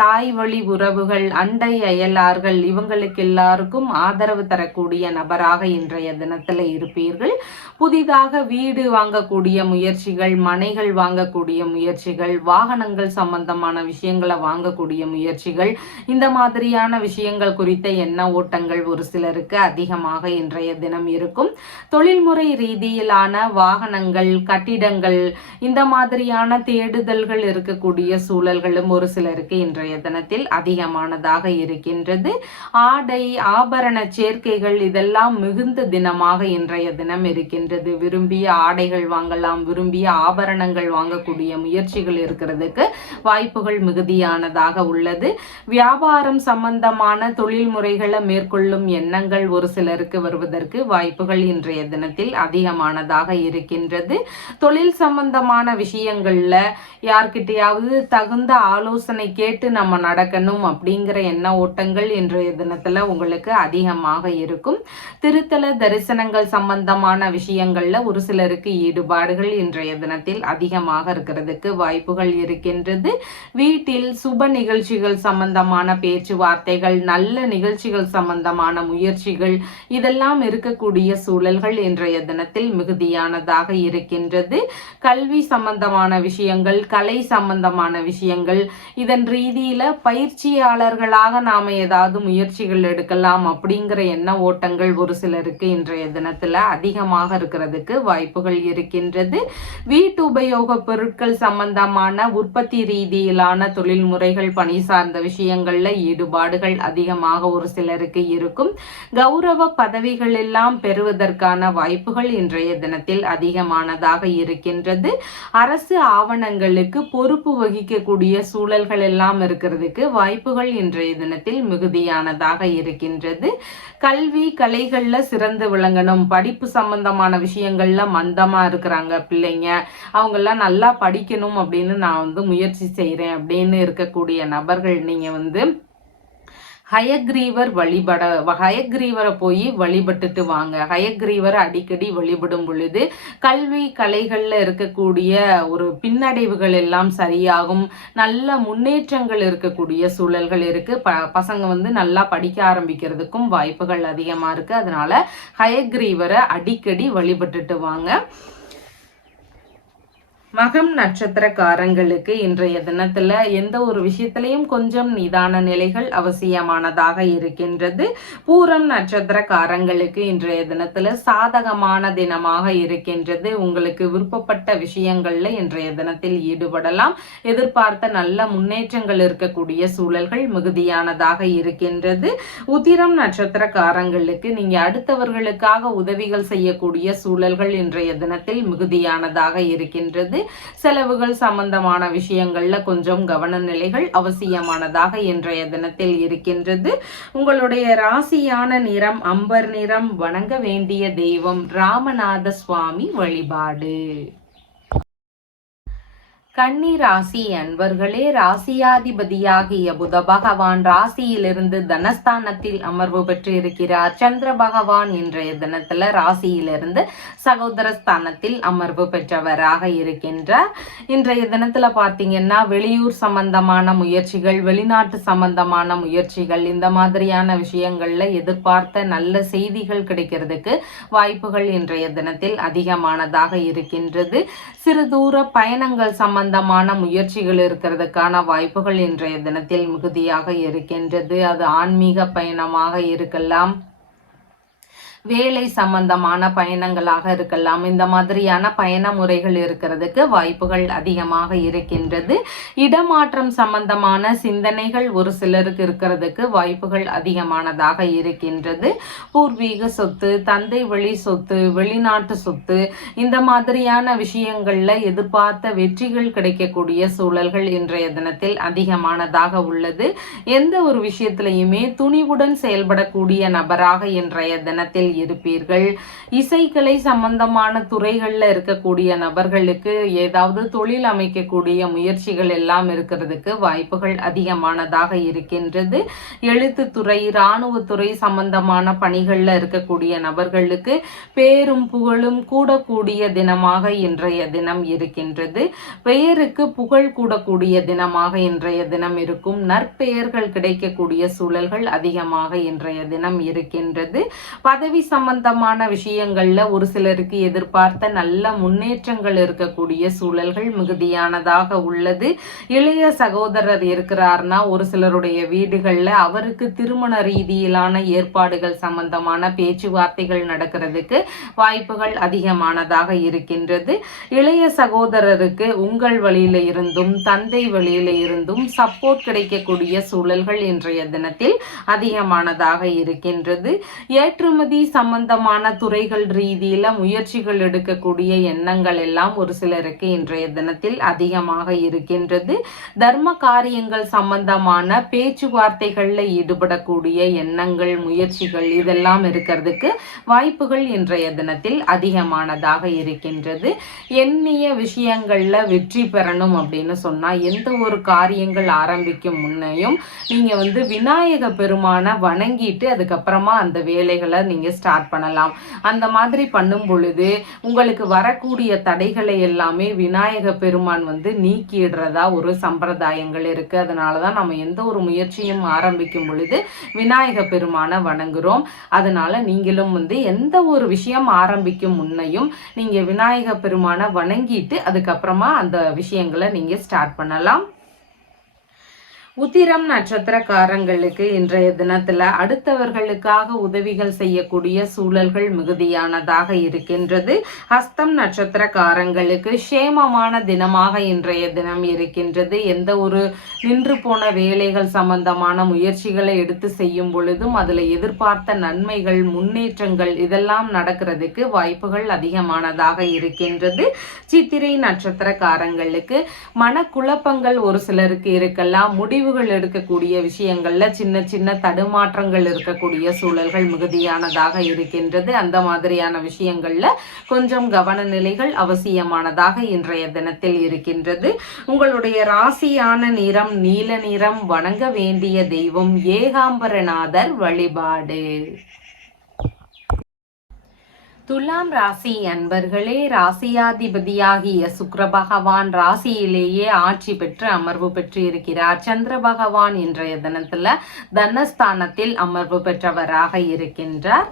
தாய் வழி உறவுகள், அண்டை அயலார்கள் இவங்களுக்கு எல்லாருக்கும் ஆதரவு தரக்கூடிய நபராக இன்றைய தினத்துல இருப்பீர்கள். புதிதாக வீடு வாங்கக்கூடிய முயற்சிகள், மனைகள் வாங்கக்கூடிய முயற்சிகள், வாகனங்கள் சம்பந்தமான விஷயங்களை வாங்கக்கூடிய முயற்சிகள், இந்த மாதிரியான விஷயங்கள் குறித்த எண்ண ஓட்டங்கள் ஒரு சிலருக்கு அதிகமாக இன்றைய தினம் இருக்கும். தொழில்முறை ரீதியிலான வாகனங்கள், கட்டிடங்கள், இந்த மாதிரியான தேடுதல்கள் இருக்கக்கூடிய சூழல்களும் ஒரு சிலருக்கு இன்றைய தினத்தில் அதிகமானதாக இருக்கின்றது. ஆடை ஆபரண சேர்க்கைகள் இதெல்லாம் மிகுந்த தினமாக இன்றைய தினம் இருக்கின்றது. விரும்பிய ஆடைகள் வாங்கலாம், விரும்பிய ஆபரணங்கள் வாங்கக்கூடிய முயற்சிகள் இருக்கிறதுக்கு வாய்ப்புகள் மிகுதியானதாக உள்ளது. வியாபாரம் சம்பந்தமான தொழில் முறைகளை மேற்கொள்ளும் எண்ணங்கள் ஒரு சிலருக்கு வருவதற்கு வாய்ப்புகள் இன்றைய தினத்தில் அதிகமானதாக இருக்கின்றது. தொழில் சம்பந்தமான விஷயங்கள்ல யார்கிட்டையாவது தகுந்த ஆலோசனை கேட்டு நம்ம நடக்கணும் அப்படிங்கிற எண்ண ஓட்டங்கள் இன்றைய தினத்துல உங்களுக்கு அதிகமாக இருக்கும். திருத்தல தரிசனங்கள் சம்பந்தமான விஷயங்கள்ல ஒரு சிலருக்கு ஈடுபாடுகள் இன்றைய தினத்தில் அதிகமாக இருக்கிறதுக்கு வாய்ப்புகள் இருக்கின்றது. வீட்டில் சுப நிகழ்ச்சிகள் சம்பந்தமான பேச்சுவார்த்தைகள், நல்ல நிகழ்ச்சிகள் சம்பந்தமான முயற்சிகள் இதெல்லாம் இருக்கக்கூடிய சூழல்கள் இன்றைய தினத்தில் மிகுதியானதாக இருக்கின்றது. கல்வி சம்பந்தமான விஷயங்கள், கலை சம்பந்தமான விஷயங்கள், இத இதன் ரீதியில பயிற்சியாளர்களாக நாம ஏதாவது முயற்சிகள் எடுக்கலாம் அப்படிங்கிற எண்ண ஓட்டங்கள் ஒரு சிலருக்கு இன்றைய தினத்துல அதிகமாக இருக்கிறதுக்கு வாய்ப்புகள் இருக்கின்றது. வீட்டு உபயோக பொருட்கள் சம்பந்தமான உற்பத்தி ரீதியிலான தொழில் முறைகள், பணி சார்ந்த விஷயங்கள்ல ஈடுபாடுகள் அதிகமாக ஒரு சிலருக்கு இருக்கும். கௌரவ பதவிகள் எல்லாம் பெறுவதற்கான வாய்ப்புகள் இன்றைய தினத்தில் அதிகமானதாக இருக்கின்றது. அரசு ஆவணங்களுக்கு பொறுப்பு வகிக்கக்கூடிய சூழல்கள் எல்லாம் இருக்கிறதுக்கு வாய்ப்புகள் இன்றைய தினத்தில் மிகுதியானதாக இருக்கின்றது. கல்வி கலைகள்ல சிறந்து விளங்கணும், படிப்பு சம்பந்தமான விஷயங்கள்ல மந்தமா இருக்கிறாங்க பிள்ளைங்க, அவங்கெல்லாம் நல்லா படிக்கணும் அப்படின்னு நான் முயற்சி செய்யறேன் அப்படின்னு இருக்கக்கூடிய நபர்கள் நீங்க ஹயக்ரீவர் ஹயக்ரீவரை போய் வழிபட்டுட்டு வாங்க. ஹயக்ரீவரை அடிக்கடி வழிபடும் பொழுது கல்வி கலைகள்ல இருக்கக்கூடிய ஒரு பின்னடைவுகள் எல்லாம் சரியாகும். நல்ல முன்னேற்றங்கள் இருக்கக்கூடிய சூழல்கள் இருக்கு. பசங்க நல்லா படிக்க ஆரம்பிக்கிறதுக்கும் வாய்ப்புகள் அதிகமா இருக்கு. அதனால ஹயக்ரீவரை அடிக்கடி வழிபட்டுட்டு வாங்க. மகம் நட்சத்திரக்காரங்களுக்கு இன்றைய தினத்துல எந்த ஒரு விஷயத்திலையும் கொஞ்சம் நிதான நிலைகள் அவசியமானதாக இருக்கின்றது. பூரம் நட்சத்திரக்காரங்களுக்கு இன்றைய தினத்துல சாதகமான தினமாக இருக்கின்றது. உங்களுக்கு விருப்பப்பட்ட விஷயங்கள்ல இன்றைய தினத்தில் ஈடுபடலாம். எதிர்பார்த்த நல்ல முன்னேற்றங்கள் இருக்கக்கூடிய சூழல்கள் மிகுதியானதாக இருக்கின்றது. உத்திரம் நட்சத்திரக்காரங்களுக்கு நீங்க அடுத்தவர்களுக்காக உதவிகள் செய்யக்கூடிய சூழல்கள் இன்றைய தினத்தில் மிகுதியானதாக இருக்கின்றது. செலவுகள் சம்பந்தமான விஷயங்கள்ல கொஞ்சம் கவன நிலைகள் அவசியமானதாக இன்றைய தினத்தில் இருக்கின்றது. உங்களுடைய ராசியான நிறம் அம்பர் நிறம். வணங்க வேண்டிய தெய்வம் ராமநாத சுவாமி வழிபாடு. கன்னி ராசி அன்பர்களே, ராசியாதிபதியாகிய புத பகவான் ராசியிலிருந்து தனஸ்தானத்தில் அமர்வு பெற்று இருக்கிறார். சந்திர பகவான் இன்றைய தினத்துல ராசியிலிருந்து சகோதரஸ்தானத்தில் அமர்வு பெற்றவராக இருக்கின்றார். இன்றைய தினத்துல பாத்தீங்கன்னா வெளியூர் சம்பந்தமான முயற்சிகள், வெளிநாட்டு சம்பந்தமான முயற்சிகள், இந்த மாதிரியான விஷயங்கள்ல எதிர்பார்த்த நல்ல செய்திகள் கிடைக்கிறதுக்கு வாய்ப்புகள் இன்றைய தினத்தில் அதிகமானதாக இருக்கின்றது. சிறு தூர பயணங்கள் சம்பந்தமான முயற்சிகள் இருக்கிறதுக்கான வாய்ப்புகள் இன்றைய தினத்தில் மிகுதியாக இருக்கின்றது. அது ஆன்மீக பயணமாக இருக்கலாம், வேலை சம்பந்தமான பயணங்களாக இருக்கலாம். இந்த மாதிரியான பயண முறைகள் இருக்கிறதுக்கு வாய்ப்புகள் அதிகமாக இருக்கின்றது. இடமாற்றம் சம்பந்தமான சிந்தனைகள் ஒரு சிலருக்கு இருக்கிறதுக்கு வாய்ப்புகள் அதிகமானதாக இருக்கின்றது. பூர்வீக சொத்து, தந்தை வழி சொத்து, வெளிநாட்டு சொத்து, இந்த மாதிரியான விஷயங்கள்ல எதிர்பார்த்த வெற்றிகள் கிடைக்கக்கூடிய சூழல்கள் இன்றைய தினத்தில் அதிகமானதாக உள்ளது. எந்த ஒரு விஷயத்திலையுமே துணிவுடன் செயல்படக்கூடிய நபராக இன்றைய தினத்தில் இருப்பீர்கள். இசைக்கலை சம்பந்தமான துறைகள்ல இருக்கக்கூடிய நபர்களுக்கு ஏதாவது தொழில் அமைக்கக்கூடிய முயற்சிகள் எல்லாம் இருக்கிறதுக்கு வாய்ப்புகள் அதிகமானதாக இருக்கின்றது. எழுத்துத்துறை, இராணுவத்துறை சம்பந்தமான பணிகள்ல இருக்கக்கூடிய நபர்களுக்கு பேரும் புகழும் கூடக்கூடிய தினமாக இன்றைய தினம் இருக்கின்றது. பெயருக்கு புகழ் கூடக்கூடிய தினமாக இன்றைய தினம் இருக்கும். நற்பெயர்கள் கிடைக்கக்கூடிய சூழல்கள் அதிகமாக இன்றைய தினம் இருக்கின்றது. பதவி சம்பந்தமான விஷயங்கள்ல ஒரு சிலருக்கு எதிர்பார்த்த நல்ல முன்னேற்றங்கள் இருக்கக்கூடிய சூழல்கள் மிகுதியானதாக உள்ளது. இளைய சகோதரர் இருக்கிறார்னா ஒரு சிலருடைய வீடுகள்ல அவருக்கு திருமண ரீதியிலான ஏற்பாடுகள் சம்பந்தமான பேச்சுவார்த்தைகள் நடக்கிறதுக்கு வாய்ப்புகள் அதிகமானதாக இருக்கின்றது. இளைய சகோதரருக்கு உங்கள் வழியில இருந்தும் தந்தை வழியில இருந்தும் சப்போர்ட் கிடைக்கக்கூடிய சூழல்கள் இன்றைய தினத்தில் அதிகமானதாக இருக்கின்றது. ஏற்றுமதி சம்பந்தமான துறைகள் ரீதியில முயற்சிகள் எடுக்கக்கூடிய எண்ணங்கள் எல்லாம் ஒரு சிலருக்கு இன்றைய தினத்தில் அதிகமாக இருக்கின்றது. தர்ம காரியங்கள் சம்பந்தமான பேச்சுவார்த்தைகள்ல ஈடுபடக்கூடிய எண்ணங்கள், முயற்சிகள் இதெல்லாம் இருக்கிறதுக்கு வாய்ப்புகள் இன்றைய தினத்தில் அதிகமானதாக இருக்கின்றது. எண்ணிய விஷயங்கள்ல வெற்றி பெறணும் அப்படின்னு சொன்னா எந்த ஒரு காரியங்கள் ஆரம்பிக்கும் முன்னையும் நீங்க விநாயக பெருமான வணங்கிட்டு அதுக்கப்புறமா அந்த வேலைகளை நீங்க ஸ்டார்ட் பண்ணலாம். அந்த மாதிரி பண்ணும் பொழுது உங்களுக்கு வரக்கூடிய தடைகளை எல்லாமே விநாயக பெருமான் நீக்கிடுறதா ஒரு சம்பிரதாயங்கள் இருக்கு. அதனாலதான் நம்ம எந்த ஒரு முயற்சியும் ஆரம்பிக்கும் பொழுது விநாயக பெருமான வணங்குறோம். அதனால நீங்களும் எந்த ஒரு விஷயம் ஆரம்பிக்கும் முன்னையும் நீங்க விநாயக பெருமான வணங்கிட்டு அதுக்கப்புறமா அந்த விஷயங்களை நீங்க ஸ்டார்ட் பண்ணலாம். உத்திரம் நட்சத்திரக்காரங்களுக்கு இன்றைய தினத்துல அடுத்தவர்களுக்காக உதவிகள் செய்யக்கூடிய சூழல்கள் மிகுதியானதாக இருக்கின்றது. ஹஸ்தம் நட்சத்திரக்காரங்களுக்கு சேமமான தினமாக இன்றைய தினம் இருக்கின்றது. எந்த ஒரு நின்று போன வேலைகள் சம்பந்தமான முயற்சிகளை எடுத்து செய்யும் பொழுதும் அதுல எதிர்பார்த்த நன்மைகள் முன்னேற்றங்கள் இதெல்லாம் நடக்கிறதுக்கு வாய்ப்புகள் அதிகமானதாக இருக்கின்றது. சித்திரை நட்சத்திரக்காரங்களுக்கு மனக்குழப்பங்கள் ஒரு சிலருக்கு இருக்கலாம். முடிவுகள் எடுக்கக்கூடிய விஷயங்கள்ல சின்ன சின்ன தடுமாற்றங்கள் இருக்கக்கூடிய சூழல்கள் மிகுதியானதாக இருக்கின்றது. அந்த மாதிரியான விஷயங்கள்ல கொஞ்சம் கவன நிலைகள் அவசியமானதாக இன்றைய தினத்தில் இருக்கின்றது. உங்களுடைய ராசியான நிறம் நீல நிறம். வணங்க வேண்டிய தெய்வம் ஏகாம்பரநாதர் வழிபாடு. துலாம் ராசி அன்பர்களே, ராசியாதிபதியாகிய சுக்கிர பகவான் ராசியிலேயே ஆட்சி பெற்று அமர்வு பெற்று இருக்கிறார். சந்திர பகவான் இன்றைய தினத்துல தனஸ்தானத்தில் அமர்வு பெற்றவராக இருக்கின்றார்.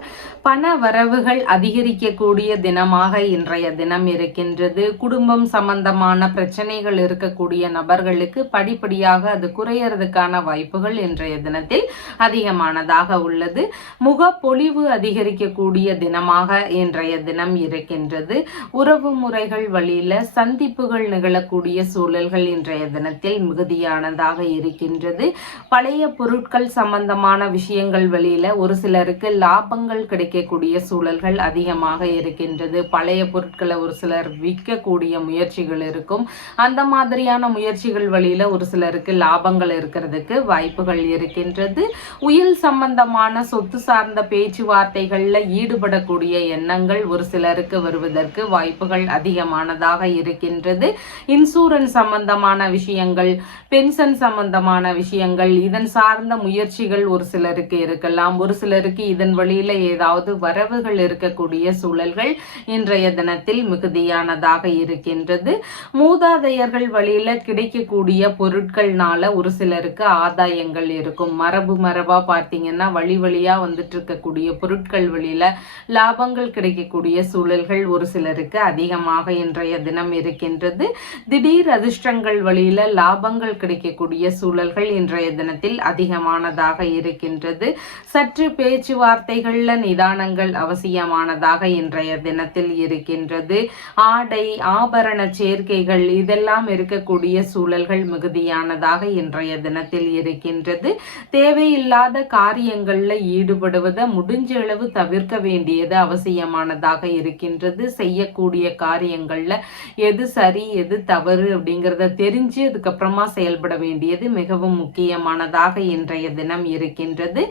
பண வரவுகள் அதிகரிக்கக்கூடிய தினமாக இன்றைய தினம் இருக்கின்றது. குடும்பம் சம்பந்தமான பிரச்சனைகள் இருக்கக்கூடிய நபர்களுக்கு படிப்படியாக அது குறையறதுக்கான வாய்ப்புகள் இன்றைய தினத்தில் அதிகமானதாக உள்ளது. முகப்பொலிவு அதிகரிக்கக்கூடிய தினமாக இன்றைய தினம் இருக்கின்றது. உறவு முறைகள் வழியில சந்திப்புகள் நிகழக்கூடிய சூழல்கள் இன்றைய தினத்தில் மிகுதியானதாக இருக்கின்றது. பழைய பொருட்கள் சம்பந்தமான விஷயங்கள் வழியில ஒரு சிலருக்கு லாபங்கள் கிடைக்கக்கூடிய சூழல்கள் அதிகமாக இருக்கின்றது. பழைய பொருட்களை ஒரு சிலர் விற்கக்கூடிய முயற்சிகள் இருக்கும். அந்த மாதிரியான முயற்சிகள் வழியில ஒரு சிலருக்கு லாபங்கள் இருக்கிறதுக்கு வாய்ப்புகள் இருக்கின்றது. உயில் சம்பந்தமான சொத்து சார்ந்த பேச்சுவார்த்தைகள்ல ஈடுபடக்கூடிய எண்ணங்கள் ஒரு சிலருக்கு வருவதற்கு வாய்ப்புகள் அதிகமானதாக இருக்கின்றது. இன்சூரன்ஸ் சம்பந்தமான விஷயங்கள், பென்ஷன் சம்பந்தமான விஷயங்கள், இதன் சார்ந்த முயற்சிகள் ஒரு சிலருக்கு இருக்கலாம். ஒரு சிலருக்கு இதன் வழியில ஏதாவது வரவுகள் இருக்கக்கூடிய சூழல்கள் இன்றைய தினத்தில் மிகுதியானதாக இருக்கின்றது. மூதாதையர்கள் வழியில கிடைக்கக்கூடிய பொருட்கள்னால ஒரு சிலருக்கு ஆதாயங்கள் இருக்கும். மரபா பார்த்தீங்கன்னா வழி வழியா வந்துட்டு இருக்கக்கூடிய பொருட்கள் வழியில லாபங்கள் கிடைக்கக்கூடிய சூழல்கள் ஒரு சிலருக்கு அதிகமாக இன்றைய தினம் இருக்கின்றது. திடீர் அதிர்ஷ்டங்கள் வழியில லாபங்கள் கிடைக்கக்கூடிய சூழல்கள் இன்றைய தினத்தில் அதிகமானதாக இருக்கின்றது. சற்று பேச்சுவார்த்தைகள்ல நிதானங்கள் அவசியமானதாக இன்றைய தினத்தில் இருக்கின்றது. ஆடை ஆபரண சேர்க்கைகள் இதெல்லாம் இருக்கக்கூடிய சூழல்கள் மிகுதியானதாக இன்றைய தினத்தில் இருக்கின்றது. தேவையில்லாத காரியங்கள்ல ஈடுபடுவதை முடிஞ்ச அளவு தவிர்க்க வேண்டியது அவசியமானதாக இருக்கின்றது. செய்யக்கூடிய காரியங்கள்ல எது சரி எது தவறு அப்படிங்கிறத தெரிஞ்சு அதுக்கப்புறமா செயல்பட வேண்டியது மிகவும் முக்கியமானதாக இன்றைய தினம் இருக்கின்றது.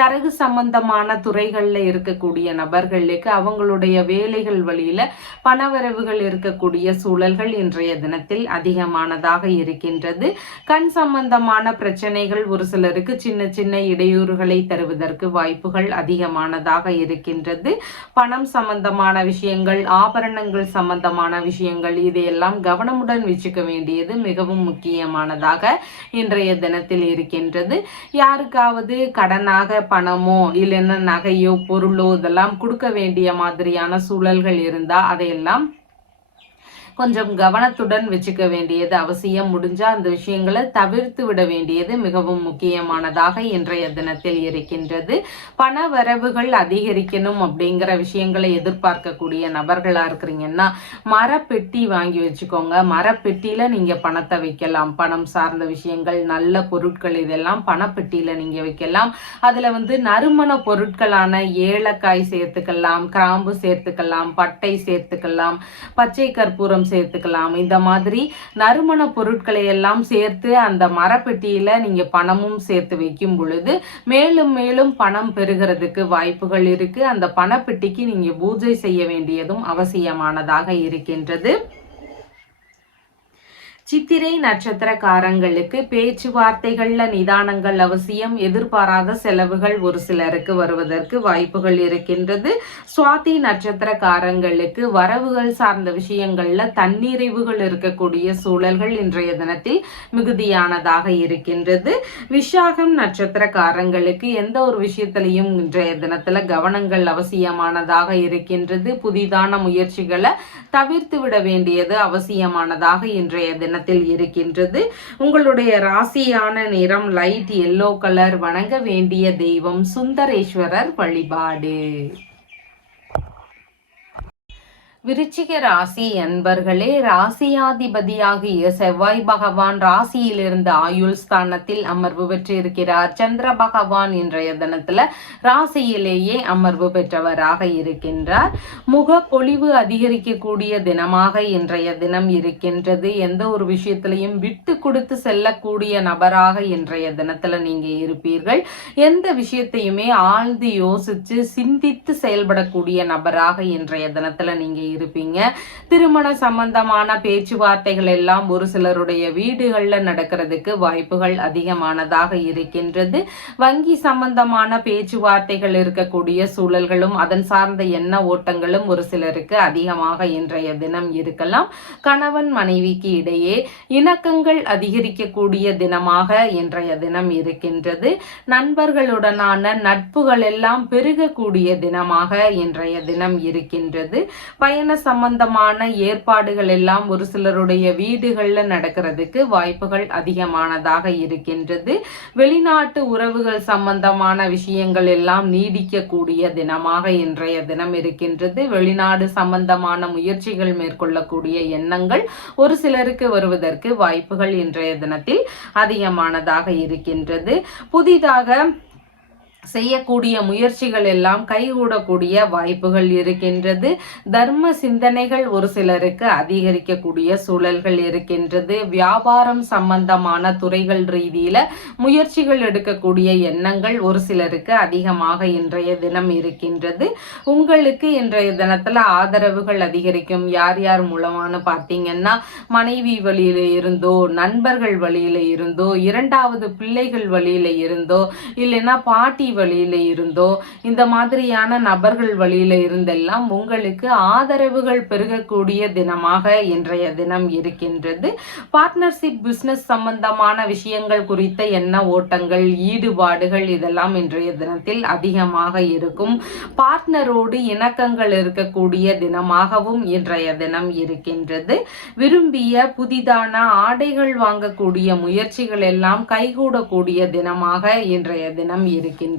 தரகு சம்பந்தமான துறைகள்ல இருக்கக்கூடிய நபர்களுக்கு அவங்களுடைய வேலைகள் வழியில பணவரவுகள் இருக்கக்கூடிய சூழல்கள் இன்றைய தினத்தில் அதிகமானதாக இருக்கின்றது. கண் சம்பந்தமான பிரச்சனைகள் ஒரு சிலருக்கு சின்ன சின்ன இடையூறுகளை தருவதற்கு வாய்ப்புகள் அதிகமானதாக இருக்கின்றது. பணம் சம்பந்தமான விஷயங்கள், ஆபரணங்கள் சம்பந்தமான விஷயங்கள் இதையெல்லாம் கவனமுடன் வச்சுக்க வேண்டியது மிகவும் முக்கியமானதாக இன்றைய தினத்தில் இருக்கின்றது. யாருக்காவது கடனாக பணமோ இல்லைன்னா நகையோ பொருளோ இதெல்லாம் கொடுக்க வேண்டிய மாதிரியான சூழல்கள் இருந்தா அதையெல்லாம் கொஞ்சம் கவனத்துடன் வச்சுக்க வேண்டியது அவசியம். முடிஞ்சா அந்த விஷயங்களை தவிர்த்து விட வேண்டியது மிகவும் முக்கியமானதாக இன்றைய தினத்தில் இருக்கின்றது. பண வரவுகள் அதிகரிக்கணும் அப்படிங்கிற விஷயங்களை எதிர்பார்க்கக்கூடிய நபர்களா இருக்கிறீங்கன்னா மரப்பெட்டி வாங்கி வச்சுக்கோங்க. மரப்பெட்டியில நீங்க பணத்தை வைக்கலாம். பணம் சார்ந்த விஷயங்கள், நல்ல பொருட்கள் இதெல்லாம் பணப்பெட்டியில நீங்க வைக்கலாம். அதுல நறுமண பொருட்களான ஏலக்காய் சேர்த்துக்கலாம், கிராம்பு சேர்த்துக்கலாம், பட்டை சேர்த்துக்கலாம், பச்சை கற்பூரம் சேர்த்துக்கலாம். இந்த மாதிரி நறுமண பொருட்களை எல்லாம் சேர்த்து அந்த மரப்பெட்டியில நீங்க பணமும் சேர்த்து வைக்கும் பொழுது மேலும் மேலும் பணம் பெறுகிறதுக்கு வாய்ப்புகள் இருக்கு. அந்த பணப்பெட்டிக்கு நீங்க பூஜை செய்ய வேண்டியதும் அவசியமானதாக இருக்கின்றது. சித்திரை நட்சத்திரக்காரங்களுக்கு பேச்சுவார்த்தைகள்ல நிதானங்கள் அவசியம். எதிர்பாராத செலவுகள் ஒரு சிலருக்கு வருவதற்கு வாய்ப்புகள் இருக்கின்றது. சுவாதி நட்சத்திரக்காரங்களுக்கு வரவுகள் சார்ந்த விஷயங்கள்ல தன்னிறைவுகள் இருக்கக்கூடிய சூழல்கள் இன்றைய தினத்தில் மிகுதியானதாக இருக்கின்றது. விஷாகம் நட்சத்திரக்காரங்களுக்கு எந்த ஒரு விஷயத்திலையும் இன்றைய தினத்துல கவனங்கள் அவசியமானதாக இருக்கின்றது. புதிதான முயற்சிகளை தவிர்த்து விட வேண்டியது அவசியமானதாக இன்றைய தினம் தினத்தில் இருக்கின்றது. உங்களுடைய ராசியான நிறம் லைட் எல்லோ கலர். வணங்க வேண்டிய தெய்வம் சுந்தரேஸ்வரர் வழிபாடு. விருச்சிக ராசி அன்பர்களே, ராசியாதிபதியாகிய செவ்வாய் பகவான் ராசியிலிருந்து ஆயுள் ஸ்தானத்தில் அமர்வு பெற்று இருக்கிறார். சந்திர பகவான் இன்றைய தினத்துல ராசியிலேயே அமர்வு பெற்றவராக இருக்கின்றார். முக பொலிவு அதிகரிக்கக்கூடிய தினமாக இன்றைய தினம் இருக்கின்றது. எந்த ஒரு விஷயத்திலையும் விட்டு கொடுத்து செல்லக்கூடிய நபராக இன்றைய தினத்துல நீங்க இருப்பீர்கள். எந்த விஷயத்தையுமே ஆழ்ந்து யோசிச்சு சிந்தித்து செயல்படக்கூடிய நபராக இன்றைய தினத்துல நீங்க இருப்பீங்க. திருமண சம்பந்தமான பேச்சுவார்த்தைகள் எல்லாம் ஒரு சிலருடைய வீடுகள்ல நடக்கிறதுக்கு வாய்ப்புகள் அதிகமானதாக இருக்கின்றது. வங்கி சம்பந்தமான பேச்சுவார்த்தைகள் இருக்கக்கூடிய சூழல்களும் அதன் சார்ந்த எண்ண ஓட்டங்களும் ஒரு சிலருக்கு அதிகமாக இன்றைய தினம் இருக்கலாம். கணவன் மனைவிக்கு இடையே இணக்கங்கள் அதிகரிக்கக்கூடிய தினமாக இன்றைய தினம் இருக்கின்றது. நண்பர்களுடனான நட்புகள் எல்லாம் பெருகக்கூடிய தினமாக இன்றைய தினம் இருக்கின்றது. பயண சம்பந்தமான ஏற்பாடுகள் எல்லாம் ஒரு சிலருடைய வீடுகள்ல நடக்கிறதுக்கு வாய்ப்புகள் அதிகமானதாக இருக்கின்றது. வெளிநாட்டு உறவுகள் சம்பந்தமான விஷயங்கள் எல்லாம் நீடிக்கக்கூடிய தினமாக இன்றைய தினம் இருக்கின்றது. வெளிநாடு சம்பந்தமான முயற்சிகள் மேற்கொள்ளக்கூடிய எண்ணங்கள் ஒரு சிலருக்கு வருவதற்கு வாய்ப்புகள் இன்றைய தினத்தில் அதிகமானதாக இருக்கின்றது. புதிதாக செய்யக்கூடிய முயற்சிகள் எல்லாம் கைகூடக்கூடிய வாய்ப்புகள் இருக்கின்றது. தர்ம சிந்தனைகள் ஒரு சிலருக்கு அதிகரிக்கக்கூடிய சூழல்கள் இருக்கின்றது. வியாபாரம் சம்பந்தமான துறைகள் ரீதியில முயற்சிகள் எடுக்கக்கூடிய எண்ணங்கள் ஒரு சிலருக்கு அதிகமாக இன்றைய தினம் இருக்கின்றது. உங்களுக்கு இன்றைய தினத்துல ஆதரவுகள் அதிகரிக்கும். யார் யார் மூலமானு பார்த்தீங்கன்னா, மனைவி வழியில இருந்தோ, நண்பர்கள் வழியில இருந்தோ, இரண்டாவது பிள்ளைகள் வழியில இருந்தோ, இல்லைன்னா பாட்டி வழியில இருந்தோ, இந்த மாதிரியான நபர்கள் வழியில இருந்தெல்லாம் உங்களுக்கு ஆதரவுகள் பெருகக்கூடிய தினமாக இன்றைய தினம் இருக்கின்றது. பார்ட்னர்ஷிப் பிசினஸ் சம்பந்தமான விஷயங்கள் குறித்த எண்ண ஓட்டங்கள், ஈடுபாடுகள் இதெல்லாம் இன்றைய தினத்தில் அதிகமாக இருக்கும். பார்ட்னரோடு இணக்கங்கள் இருக்கக்கூடிய தினமாகவும் இன்றைய தினம் இருக்கின்றது. விரும்பிய புதிதான ஆடைகள் வாங்கக்கூடிய முயற்சிகள் எல்லாம் கைகூடக்கூடிய தினமாக இன்றைய தினம் இருக்கின்றது.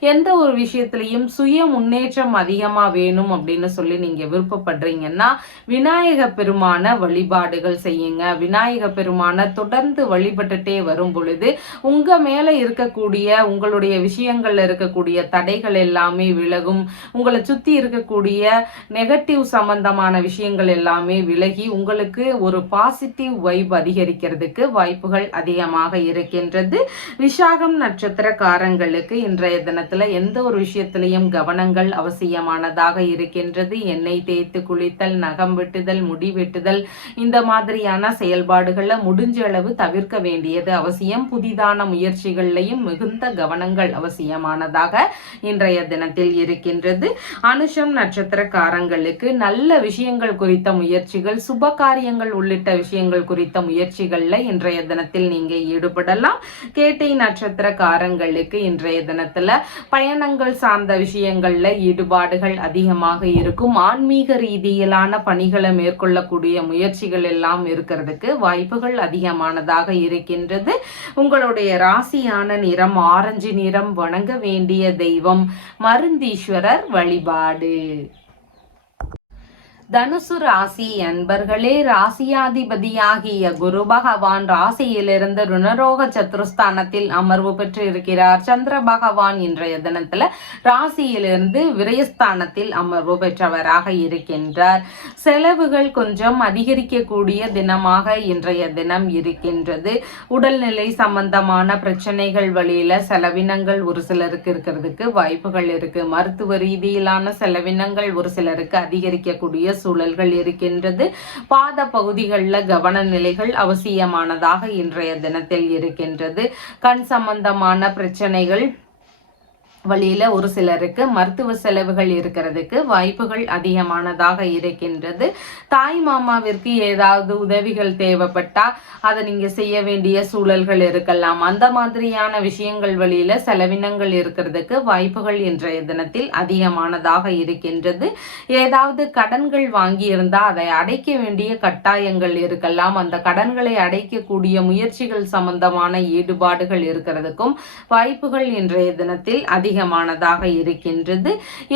எந்த ஒரு விஷயத்திலையும் சுய முன்னேற்றம் அதிகமா வேணும் அப்படின்னு சொல்லி நீங்க விருப்பப்படுறீங்கன்னா, விநாயக பெருமான வழிபாடுகள் செய்யுங்க. விநாயக பெருமான தொடர்ந்து வழிபட்டுட்டே வரும் பொழுது உங்க மேல இருக்கக்கூடிய உங்களுடைய விஷயங்கள்ல இருக்கக்கூடிய தடைகள் எல்லாமே விலகும். உங்களை சுத்தி இருக்கக்கூடிய நெகட்டிவ் சம்பந்தமான விஷயங்கள் எல்லாமே விலகி உங்களுக்கு ஒரு பாசிட்டிவ் வைப் அதிகரிக்கிறதுக்கு வாய்ப்புகள் அதிகமாக இருக்கின்றது. விசாகம் நட்சத்திரக்காரங்களுக்கு இன்றைய தினத்துல எந்த ஒரு விஷயத்திலையும் கவனங்கள் அவசியமானதாக இருக்கின்றது. எண்ணெய் தேய்த்து குளித்தல், நகம் வெட்டுதல், முடி வெட்டுதல் இந்த மாதிரியான செயல்பாடுகள்ல முடிஞ்ச அளவு தவிர்க்க வேண்டியது அவசியம். புதிதான முயற்சிகள்லையும் மிகுந்த கவனங்கள் அவசியமானதாக இன்றைய தினத்தில் இருக்கின்றது. அனுஷம் நட்சத்திரக்காரங்களுக்கு நல்ல விஷயங்கள் குறித்த முயற்சிகள், சுப காரியங்கள் உள்ளிட்ட விஷயங்கள் குறித்த முயற்சிகள்ல இன்றைய தினத்தில் நீங்க ஈடுபடலாம். கேட்டை நட்சத்திரக்காரங்களுக்கு இன்றைய தினத்துல பயணங்கள் சார்ந்த விஷயங்கள்ல ஈடுபாடுகள் அதிகமாக இருக்கும். ஆன்மீக ரீதியிலான பணிகளை மேற்கொள்ளக்கூடிய முயற்சிகள் எல்லாம் இருக்கிறதுக்கு வாய்ப்புகள் அதிகமானதாக இருக்கின்றது. உங்களுடைய ராசியான நிறம் ஆரஞ்சு நிறம். வணங்க வேண்டிய தெய்வம் மருந்தீஸ்வரர் வழிபாடு. தனுசு ராசி அன்பர்களே, ராசியாதிபதியாகிய குரு பகவான் ராசியிலிருந்து ருணரோக சத்துருஸ்தானத்தில் அமர்வு பெற்று இருக்கிறார். சந்திர பகவான் இன்றைய தினத்துல ராசியிலிருந்து விரயஸ்தானத்தில் அமர்வு பெற்றவராக இருக்கின்றார். செலவுகள் கொஞ்சம் அதிகரிக்கக்கூடிய தினமாக இன்றைய தினம் இருக்கின்றது. உடல்நிலை சம்பந்தமான பிரச்சனைகள் வழியில செலவினங்கள் ஒரு சிலருக்கு இருக்கிறதுக்கு வாய்ப்புகள் இருக்கு. மருத்துவ ரீதியிலான செலவினங்கள் ஒரு சிலருக்கு அதிகரிக்கக்கூடிய சூழல்கள் இருக்கின்றது. பாத பகுதிகளில் கவன நிலைகள் அவசியமானதாக இன்றைய தினத்தில் இருக்கின்றது. கண் சம்பந்தமான பிரச்சனைகள் வழியில ஒரு சிலருக்கு மருத்துவ செலவுகள் இருக்கிறதுக்கு வாய்ப்புகள் அதிகமானதாக இருக்கின்றது. தாய் மாமாவிற்கு ஏதாவது உதவிகள் தேவைப்பட்டா அதை நீங்க செய்ய வேண்டிய சூழல்கள் இருக்கலாம். அந்த மாதிரியான விஷயங்கள் வழியில செலவினங்கள் இருக்கிறதுக்கு வாய்ப்புகள் இன்றைய தினத்தில் அதிகமானதாக இருக்கின்றது. ஏதாவது கடன்கள் வாங்கி இருந்தா அதை அடைக்க வேண்டிய கட்டாயங்கள் இருக்கலாம். அந்த கடன்களை அடைக்கக்கூடிய முயற்சிகள் சம்பந்தமான ஈடுபாடுகள் இருக்கிறதுக்கும் வாய்ப்புகள் இன்றைய தினத்தில் அதிகமானதாக இருக்கின்றது.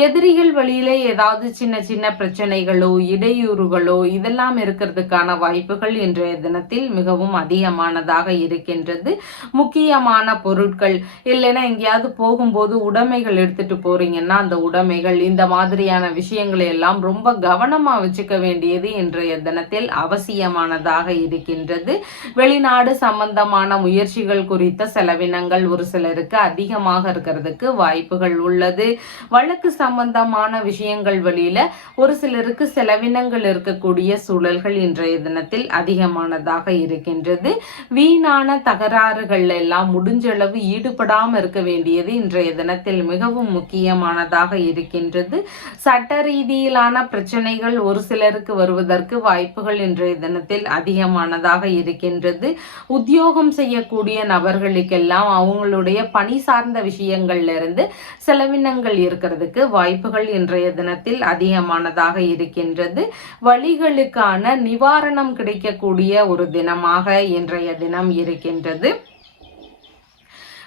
எதிரிகள் வழியிலே ஏதாவது சின்ன சின்ன பிரச்சனைகளோ இடையூறுகளோ இதெல்லாம் இருக்கிறதுக்கான வாய்ப்புகள் இன்றைய தினத்தில் மிகவும் அதிகமானதாக இருக்கின்றது. முக்கியமான பொருட்கள் இல்லைன்னா எங்கேயாவது போகும்போது உடைமைகள் எடுத்துட்டு போறீங்கன்னா அந்த உடைமைகள் இந்த மாதிரியான விஷயங்களை எல்லாம் ரொம்ப கவனமா வச்சுக்க வேண்டியது இன்றைய தினத்தில் அவசியமானதாக இருக்கின்றது. வெளிநாடு சம்பந்தமான முயற்சிகள் குறித்த செலவினங்கள் ஒரு சிலருக்கு அதிகமாக இருக்கிறதுக்கு வாய்ப்புகள் உள்ளது. வழக்கு சம்பந்தமான விஷயங்கள் வழியில ஒரு சிலருக்கு செலவினங்கள் இருக்கக்கூடிய சூழல்கள் இன்றைய தினத்தில் அதிகமானதாக இருக்கின்றது. வீணான தகராறுகள் எல்லாம் முடிஞ்சளவு ஈடுபடாம இருக்க வேண்டியது இன்றைய தினத்தில் மிகவும் முக்கியமானதாக இருக்கின்றது. சட்ட ரீதியிலான பிரச்சனைகள் ஒரு சிலருக்கு வருவதற்கு வாய்ப்புகள் இன்றைய தினத்தில் அதிகமானதாக இருக்கின்றது. உத்தியோகம் செய்யக்கூடிய நபர்களுக்கெல்லாம் அவங்களுடைய பணி சார்ந்த விஷயங்கள்ல இருந்து செலவினங்கள் இருக்கிறதுக்கு வாய்ப்புகள் இன்றைய தினத்தில் அதிகமானதாக இருக்கின்றது. வழிகளுக்கான நிவாரணம் கிடைக்கக்கூடிய ஒரு தினமாக இன்றைய தினம் இருக்கின்றது.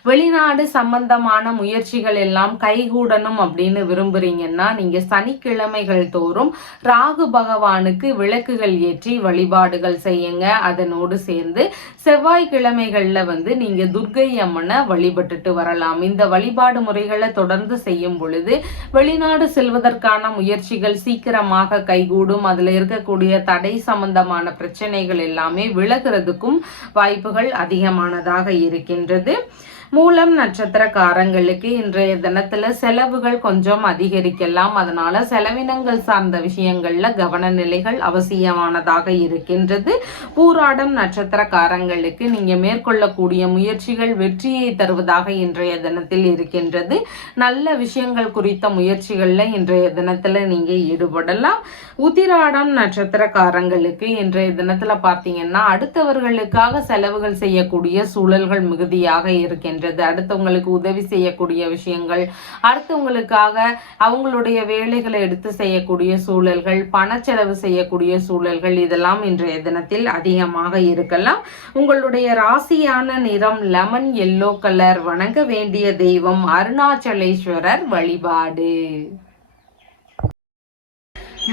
வெளிநாடு சம்பந்தமான முயற்சிகள் எல்லாம் கைகூடணும் அப்படின்னு விரும்புறீங்கன்னா நீங்க சனிக்கிழமைகள் தோறும் ராகு பகவானுக்கு விளக்குகள் ஏற்றி வழிபாடுகள் செய்யுங்க. அதனோடு சேர்ந்து செவ்வாய்க்கிழமைகள்ல நீங்க துர்க்கை அம்மனை வழிபட்டுட்டு வரலாம். இந்த வழிபாடு முறைகளை தொடர்ந்து செய்யும் பொழுது வெளிநாடு செல்வதற்கான முயற்சிகள் சீக்கிரமாக கைகூடும். அதுல இருக்கக்கூடிய தடை சம்பந்தமான பிரச்சனைகள் எல்லாமே விலகிறதுக்கும் வாய்ப்புகள் அதிகமானதாக இருக்கின்றது. மூலம் நட்சத்திரக்காரங்களுக்கு இன்றைய தினத்துல செலவுகள் கொஞ்சம் அதிகரிக்கலாம். அதனால செலவினங்கள் சார்ந்த விஷயங்கள்ல கவன நிலைகள் அவசியமானதாக இருக்கின்றது. பூராடம் நட்சத்திரக்காரங்களுக்கு நீங்க மேற்கொள்ளக்கூடிய முயற்சிகள் வெற்றியை தருவதாக இன்றைய தினத்தில் இருக்கின்றது. நல்ல விஷயங்கள் குறித்த முயற்சிகள்ல இன்றைய தினத்துல நீங்க ஈடுபடலாம். உத்திராடம் நட்சத்திரக்காரங்களுக்கு இன்றைய தினத்துல பார்த்தீங்கன்னா அடுத்தவர்களுக்காக செலவுகள் செய்யக்கூடிய சூழல்கள் மிகுதியாக இருக்கின்றது. அடுத்தவங்களுக்கு உதவி செய்யக்கூடிய விஷயங்கள், அடுத்தவங்களுக்காக அவங்களுடைய வேலைகளை எடுத்து செய்யக்கூடிய சூழல்கள், பணச்செலவு செய்யக்கூடிய சூழல்கள் இதெல்லாம் இன்றைய தினத்தில் அதிகமாக இருக்கலாம். உங்களுடைய ராசியான நிறம் லெமன் எல்லோ கலர். வணங்க வேண்டிய தெய்வம் அருணாச்சலேஸ்வரர் வழிபாடு.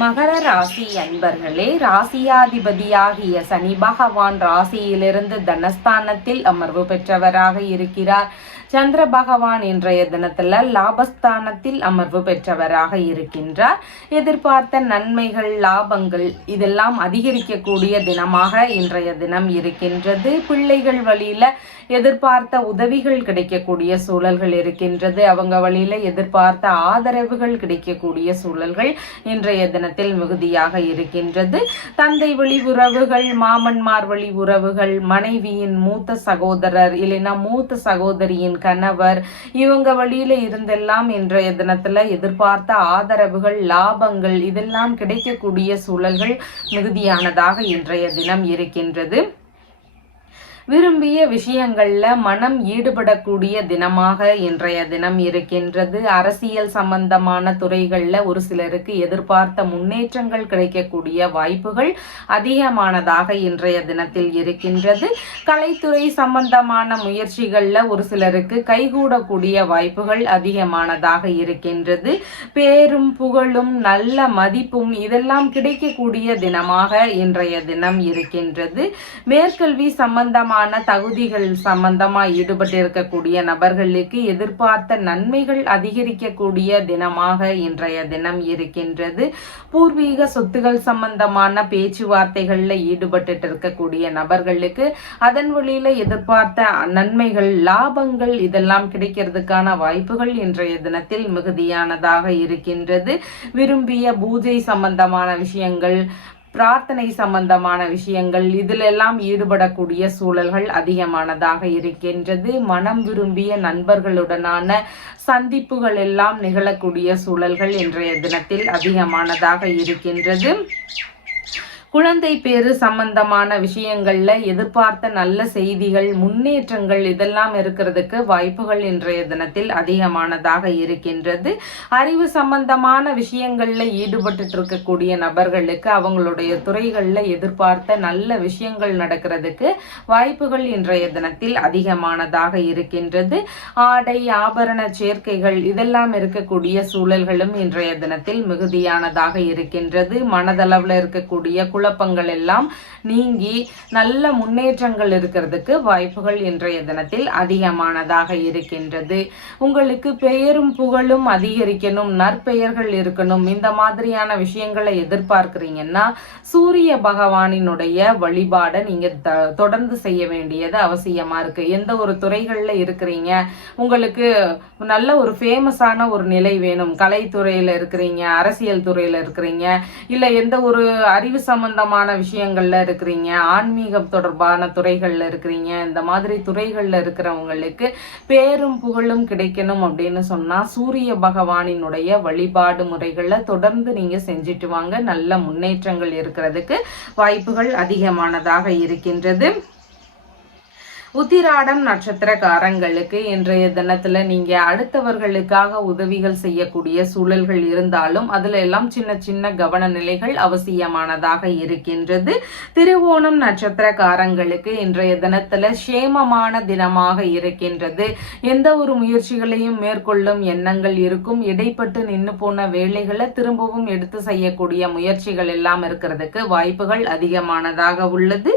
மகர ராசி அன்பர்களே, ராசியாதிபதியாகிய சனி பகவான் ராசியிலிருந்து தனஸ்தானத்தில் அமர்வு பெற்றவராக இருக்கிறார். சந்திர பகவான் இன்றைய தினத்துல லாபஸ்தானத்தில் அமர்வு பெற்றவராக இருக்கின்றார். எதிர்பார்த்த நன்மைகள் லாபங்கள் இதெல்லாம் அதிகரிக்கக்கூடிய தினமாக இன்றைய தினம் இருக்கின்றது. பிள்ளைகள் வழியில எதிர்பார்த்த உதவிகள் கிடைக்கக்கூடிய சூழல்கள் இருக்கின்றது. அவங்க வழியில எதிர்பார்த்த ஆதரவுகள் கிடைக்கக்கூடிய சூழல்கள் இன்றைய தினத்தில் மிகுதியாக இருக்கின்றது. தந்தை வழி உறவுகள், மாமன்மார் வழி உறவுகள், மனைவியின் மூத்த சகோதரர் இல்லைன்னா மூத்த சகோதரியின் கணவர் இவங்க வழியில இருந்தெல்லாம் இன்றைய தினத்துல எதிர்பார்த்த ஆதரவுகள் லாபங்கள் இதெல்லாம் கிடைக்கக்கூடிய சூழல்கள் மிகுதியானதாக இன்றைய தினம் இருக்கின்றது. விரும்பிய விஷயங்கள்ல மனம் ஈடுபடக்கூடிய தினமாக இன்றைய தினம் இருக்கின்றது. அரசியல் சம்பந்தமான துறைகள்ல ஒரு சிலருக்கு எதிர்பார்த்த முன்னேற்றங்கள் கிடைக்கக்கூடிய வாய்ப்புகள் அதிகமானதாக இன்றைய தினத்தில் இருக்கின்றது. கலைத்துறை சம்பந்தமான முயற்சிகள்ல ஒரு சிலருக்கு கைகூடக்கூடிய வாய்ப்புகள் அதிகமானதாக இருக்கின்றது. பேரும் புகழும் நல்ல மதிப்பும் இதெல்லாம் கிடைக்கக்கூடிய தினமாக இன்றைய தினம் இருக்கின்றது. மேற்கல்வி சம்பந்தமான தகுதிகள் சம்பந்தமா ஈடுபட்டு இருக்கக்கூடிய நபர்களுக்கு எதிர்பார்த்த நன்மைகள் அதிகரிக்கக்கூடிய தினமாக இன்றைய தினம் இருக்கின்றது. பூர்வீக சொத்துகள் சம்பந்தமான பேச்சுவார்த்தைகள்ல ஈடுபட்டு இருக்கக்கூடிய நபர்களுக்கு அதன் வழியில எதிர்பார்த்த நன்மைகள் லாபங்கள் இதெல்லாம் கிடைக்கிறதுக்கான வாய்ப்புகள் இன்றைய தினத்தில் மிகுதியானதாக இருக்கின்றது. விரும்பிய பூஜை சம்பந்தமான விஷயங்கள், பிரார்த்தனை சம்பந்தமான விஷயங்கள் இதிலெல்லாம் ஈடுபடக்கூடிய சூழல்கள் அதிகமானதாக இருக்கின்றது. மனம் விரும்பிய நண்பர்களுடனான சந்திப்புகள் எல்லாம் நிகழக்கூடிய சூழல்கள் இன்றைய தினத்தில் அதிகமானதாக இருக்கின்றது. குழந்தை பேரு சம்பந்தமான விஷயங்கள்ல எதிர்பார்த்த நல்ல செய்திகள், முன்னேற்றங்கள் இதெல்லாம் இருக்கிறதுக்கு வாய்ப்புகள் இன்றைய தினத்தில் அதிகமானதாக இருக்கின்றது. அறிவு சம்பந்தமான விஷயங்கள்ல ஈடுபட்டு இருக்கக்கூடிய நபர்களுக்கு அவங்களுடைய துறைகள்ல எதிர்பார்த்த நல்ல விஷயங்கள் நடக்கிறதுக்கு வாய்ப்புகள் இன்றைய தினத்தில் அதிகமானதாக இருக்கின்றது. ஆடை ஆபரண சேர்க்கைகள் இதெல்லாம் இருக்கக்கூடிய சூழல்களும் இன்றைய தினத்தில் மிகுதியானதாக இருக்கின்றது. மனதளவில் இருக்கக்கூடிய குழப்பங்கள் எல்லாம் நீங்கி நல்ல முன்னேற்றங்கள் இருக்கிறதுக்கு வாய்ப்புகள் இன்றைய தினத்தில் அதிகமானதாக இருக்கின்றது. உங்களுக்கு பெயரும் புகழும் அதிகரிக்கணும், நற்பெயர்கள் இருக்கணும், இந்த மாதிரியான விஷயங்களை எதிர்பார்க்கிறீங்கன்னா சூரிய பகவானினுடைய வழிபாடை நீங்க தொடர்ந்து செய்ய வேண்டியது அவசியமா இருக்கு. எந்த ஒரு துறைகள்ல இருக்கிறீங்க, உங்களுக்கு நல்ல ஒரு ஃபேமஸான ஒரு நிலை வேணும், கலைத்துறையில இருக்கிறீங்க, அரசியல் துறையில இருக்கிறீங்க, இல்ல எந்த ஒரு அறிவு சம்பந்தமான விஷயங்கள்ல இருக்கிறீங்க, ஆன்மீகம் தொடர்பான துறைகள்ல இருக்கிறீங்க, இந்த மாதிரி துறைகள்ல இருக்கிறவங்களுக்கு பேரும் புகழும் கிடைக்கணும் அப்படின்னு சொன்னா சூரிய பகவானினுடைய வழிபாடு முறைகளை தொடர்ந்து நீங்க செஞ்சுட்டு வாங்க. நல்ல முன்னேற்றங்கள் இருக்கிறதுக்கு வாய்ப்புகள் அதிகமானதாக இருக்கின்றது. உத்திராடம் நட்சத்திரக்காரங்களுக்கு இன்றைய தினத்துல நீங்க அடுத்தவர்களுக்காக உதவிகள் செய்யக்கூடிய சூழல்கள் இருந்தாலும் அதுல எல்லாம் சின்ன சின்ன கவன நிலைகள் அவசியமானதாக இருக்கின்றது. திருவோணம் நட்சத்திரக்காரங்களுக்கு இன்றைய தினத்துல சேமமான தினமாக இருக்கின்றது. எந்த ஒரு முயற்சிகளையும் மேற்கொள்ளும் எண்ணங்கள் இருக்கும். இடைப்பட்டு நின்று போன வேலைகளை திரும்பவும் எடுத்து செய்யக்கூடிய முயற்சிகள் எல்லாம் இருக்கிறதுக்கு வாய்ப்புகள் அதிகமானதாக உள்ளது.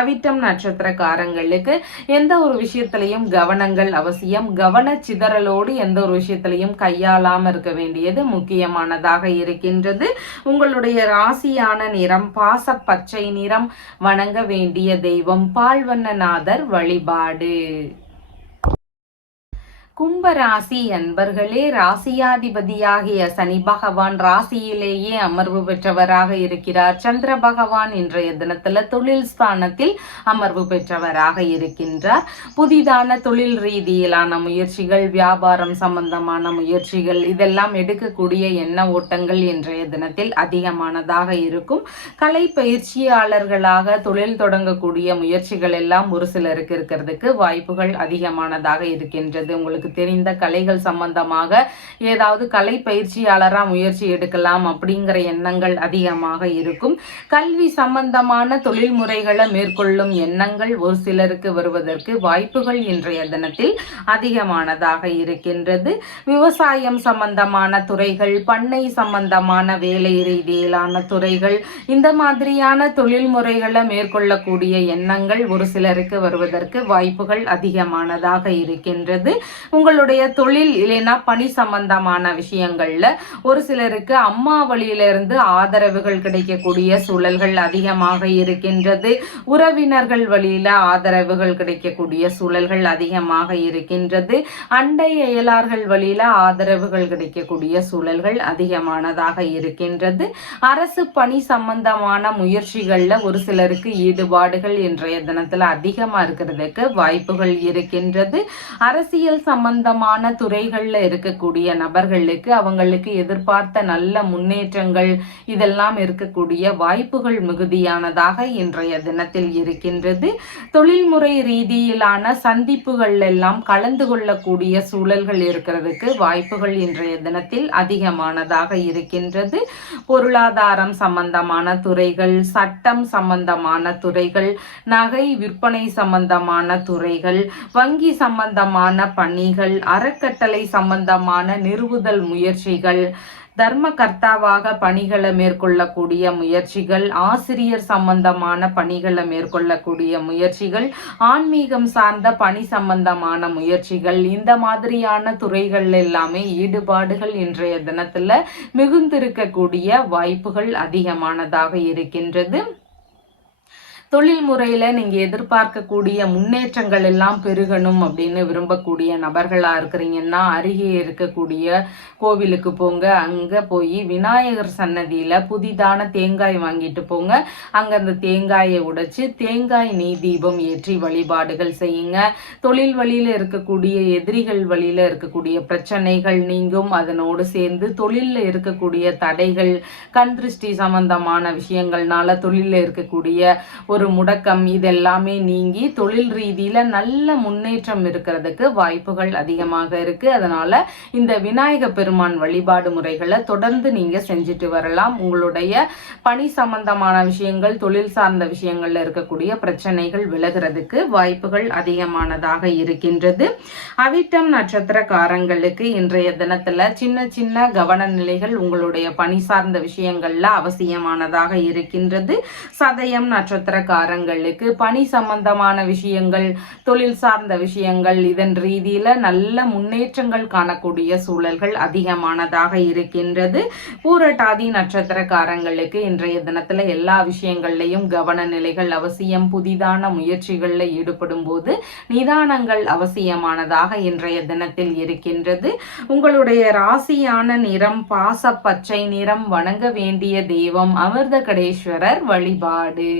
அவிட்டம் நட்சத்திரக்காரங்களுக்கு எந்த ஒரு விஷயத்திலையும் கவனங்கள் அவசியம். கவன சிதறலோடு எந்த ஒரு விஷயத்திலையும் கையாளாம இருக்க வேண்டியது முக்கியமானதாக இருக்கின்றது. உங்களுடைய ராசியான நிறம் பாச பச்சை நிறம். வணங்க வேண்டிய தெய்வம் பால்வண்ணநாதர் வழிபாடு. கும்பராசி அன்பர்களே, ராசியாதிபதியாகிய சனி பகவான் ராசியிலேயே அமர்வு பெற்றவராக இருக்கிறார். சந்திர பகவான் இன்றைய தினத்துல தொழில் ஸ்தானத்தில் அமர்வு பெற்றவராக இருக்கின்றார். புதிதான தொழில் ரீதியிலான முயற்சிகள், வியாபாரம் சம்பந்தமான முயற்சிகள் இதெல்லாம் எடுக்கக்கூடிய எண்ண ஓட்டங்கள் இன்றைய தினத்தில் அதிகமானதாக இருக்கும். கலை பயிற்சியாளர்களாக தொழில் தொடங்கக்கூடிய முயற்சிகள் எல்லாம் ஒரு சிலருக்கு இருக்கிறதுக்கு வாய்ப்புகள் அதிகமானதாக இருக்கின்றது. உங்களுக்கு தெரிந்த கலைகள் சம்பந்தமாக ஏதாவது கலை பயிற்சியாளரா முயற்சி எடுக்கலாம் அப்படிங்கிற எண்ணங்கள் அதிகமாக இருக்கும். கல்வி சம்பந்தமான தொழில் முறைகளை மேற்கொள்ளும் எண்ணங்கள் ஒரு சிலருக்கு வருவதற்கு வாய்ப்புகள் இன்றைய தினத்தில் அதிகமானதாக இருக்கின்றது. விவசாயம் சம்பந்தமான துறைகள், பண்ணை சம்பந்தமான வேலை ரீதியிலான துறைகள், இந்த மாதிரியான தொழில் முறைகளை மேற்கொள்ளக்கூடிய எண்ணங்கள் ஒரு சிலருக்கு வருவதற்கு வாய்ப்புகள் அதிகமானதாக இருக்கின்றது. உங்களுடைய தொழில் இல்லைன்னா பணி சம்பந்தமான விஷயங்கள்ல ஒரு சிலருக்கு அம்மா வழியிலிருந்து ஆதரவுகள் கிடைக்கக்கூடிய சூழல்கள் அதிகமாக இருக்கின்றது. உறவினர்கள் வழியில ஆதரவுகள் கிடைக்கக்கூடிய சூழல்கள் அதிகமாக இருக்கின்றது. அண்டை அயலார்கள் வழியில ஆதரவுகள் கிடைக்கக்கூடிய சூழல்கள் அதிகமானதாக இருக்கின்றது. அரசு பணி சம்பந்தமான முயற்சிகள்ல ஒரு சிலருக்கு ஈடுபாடுகள் இன்றைய தினத்துல அதிகமா இருக்கிறதுக்கு வாய்ப்புகள் இருக்கின்றது. அரசியல் சம்பந்தமான துறைகள்ல இருக்கக்கூடிய நபர்களுக்கு அவங்களுக்கு எதிர்பார்த்த நல்ல முன்னேற்றங்கள் இதெல்லாம் இருக்கக்கூடிய வாய்ப்புகள் மிகுதியானதாக இன்றைய தினத்தில் இருக்கின்றது. தொழில்முறை ரீதியிலான சந்திப்புகள் எல்லாம் கலந்து கொள்ளக்கூடிய சூழல்கள் இருக்கிறதுக்கு வாய்ப்புகள் இன்றைய தினத்தில் அதிகமானதாக இருக்கின்றது. பொருளாதாரம் சம்பந்தமான துறைகள், சட்டம் சம்பந்தமான துறைகள், நகை விற்பனை சம்பந்தமான துறைகள், வங்கி சம்பந்தமான பணிகள், அறக்கட்டளை சம்பந்தமான நிறுவுதல் முயற்சிகள், தர்ம கர்த்தாவாக பணிகளை மேற்கொள்ளக்கூடிய முயற்சிகள், ஆசிரியர் சம்பந்தமான பணிகளை மேற்கொள்ளக்கூடிய முயற்சிகள், ஆன்மீகம் சார்ந்த பணி சம்பந்தமான முயற்சிகள், இந்த மாதிரியான துறைகள் எல்லாமே ஈடுபாடுகள் இன்றைய தினத்துல மிகுந்திருக்கக்கூடிய வாய்ப்புகள் அதிகமானதாக இருக்கின்றது. தொழில் முறையில நீங்க எதிர்பார்க்கக்கூடிய முன்னேற்றங்கள் எல்லாம் பெருகணும் அப்படின்னு விரும்பக்கூடிய நபர்களா இருக்கிறீங்கன்னா அருகே இருக்கக்கூடிய கோவிலுக்கு போங்க. அங்க போய் விநாயகர் சன்னதியில புதிதான தேங்காய் வாங்கிட்டு போங்க. அங்க அந்த தேங்காயை உடைச்சு தேங்காய் நெய் தீபம் ஏற்றி வழிபாடுகள் செய்யுங்க. தொழில் வழியில இருக்கக்கூடிய எதிரிகள் வழியில இருக்கக்கூடிய பிரச்சனைகள் நீங்கும். அதனோடு சேர்ந்து தொழில்ல இருக்கக்கூடிய தடைகள், கண் திருஷ்டி சம்பந்தமான விஷயங்கள்னால தொழில இருக்கக்கூடிய ஒரு முடக்கம் இதெல்லாமே நீங்கி தொழில் ரீதியில நல்ல முன்னேற்றம் இருக்கிறதுக்கு வாய்ப்புகள் அதிகமாக இருக்கு. அதனால இந்த விநாயக பெருமான் வழிபாடு முறைகளை தொடர்ந்து நீங்க செஞ்சுட்டு வரலாம். உங்களுடைய பணி சம்பந்தமான விஷயங்கள், தொழில் சார்ந்த விஷயங்கள்ல இருக்கக்கூடிய பிரச்சனைகள் விலகிறதுக்கு வாய்ப்புகள் அதிகமானதாக இருக்கின்றது. அவிட்டம் நட்சத்திரக்காரங்களுக்கு இன்றைய தினத்துல சின்ன சின்ன கவன நிலைகள் உங்களுடைய பணி சார்ந்த விஷயங்கள்ல அவசியமானதாக இருக்கின்றது. சதயம் நட்சத்திரக்காரங்களுக்கு பணி சம்பந்தமான விஷயங்கள், தொழில் சார்ந்த விஷயங்கள் இதன் ரீதியில நல்ல முன்னேற்றங்கள் காணக்கூடிய சூழல்கள் அதிகமானதாக இருக்கின்றது. பூரட்டாதி நட்சத்திரக்காரங்களுக்கு இன்றைய தினத்துல எல்லா விஷயங்கள்லையும் கவன நிலைகள் அவசியம். புதிதான முயற்சிகள்ல ஈடுபடும் போது நிதானங்கள் அவசியமானதாக இன்றைய தினத்தில் இருக்கின்றது. உங்களுடைய ராசியான நிறம் பாச பச்சை நிறம். வணங்க வேண்டிய தெய்வம் அமிர்த கடேஸ்வரர் வழிபாடு.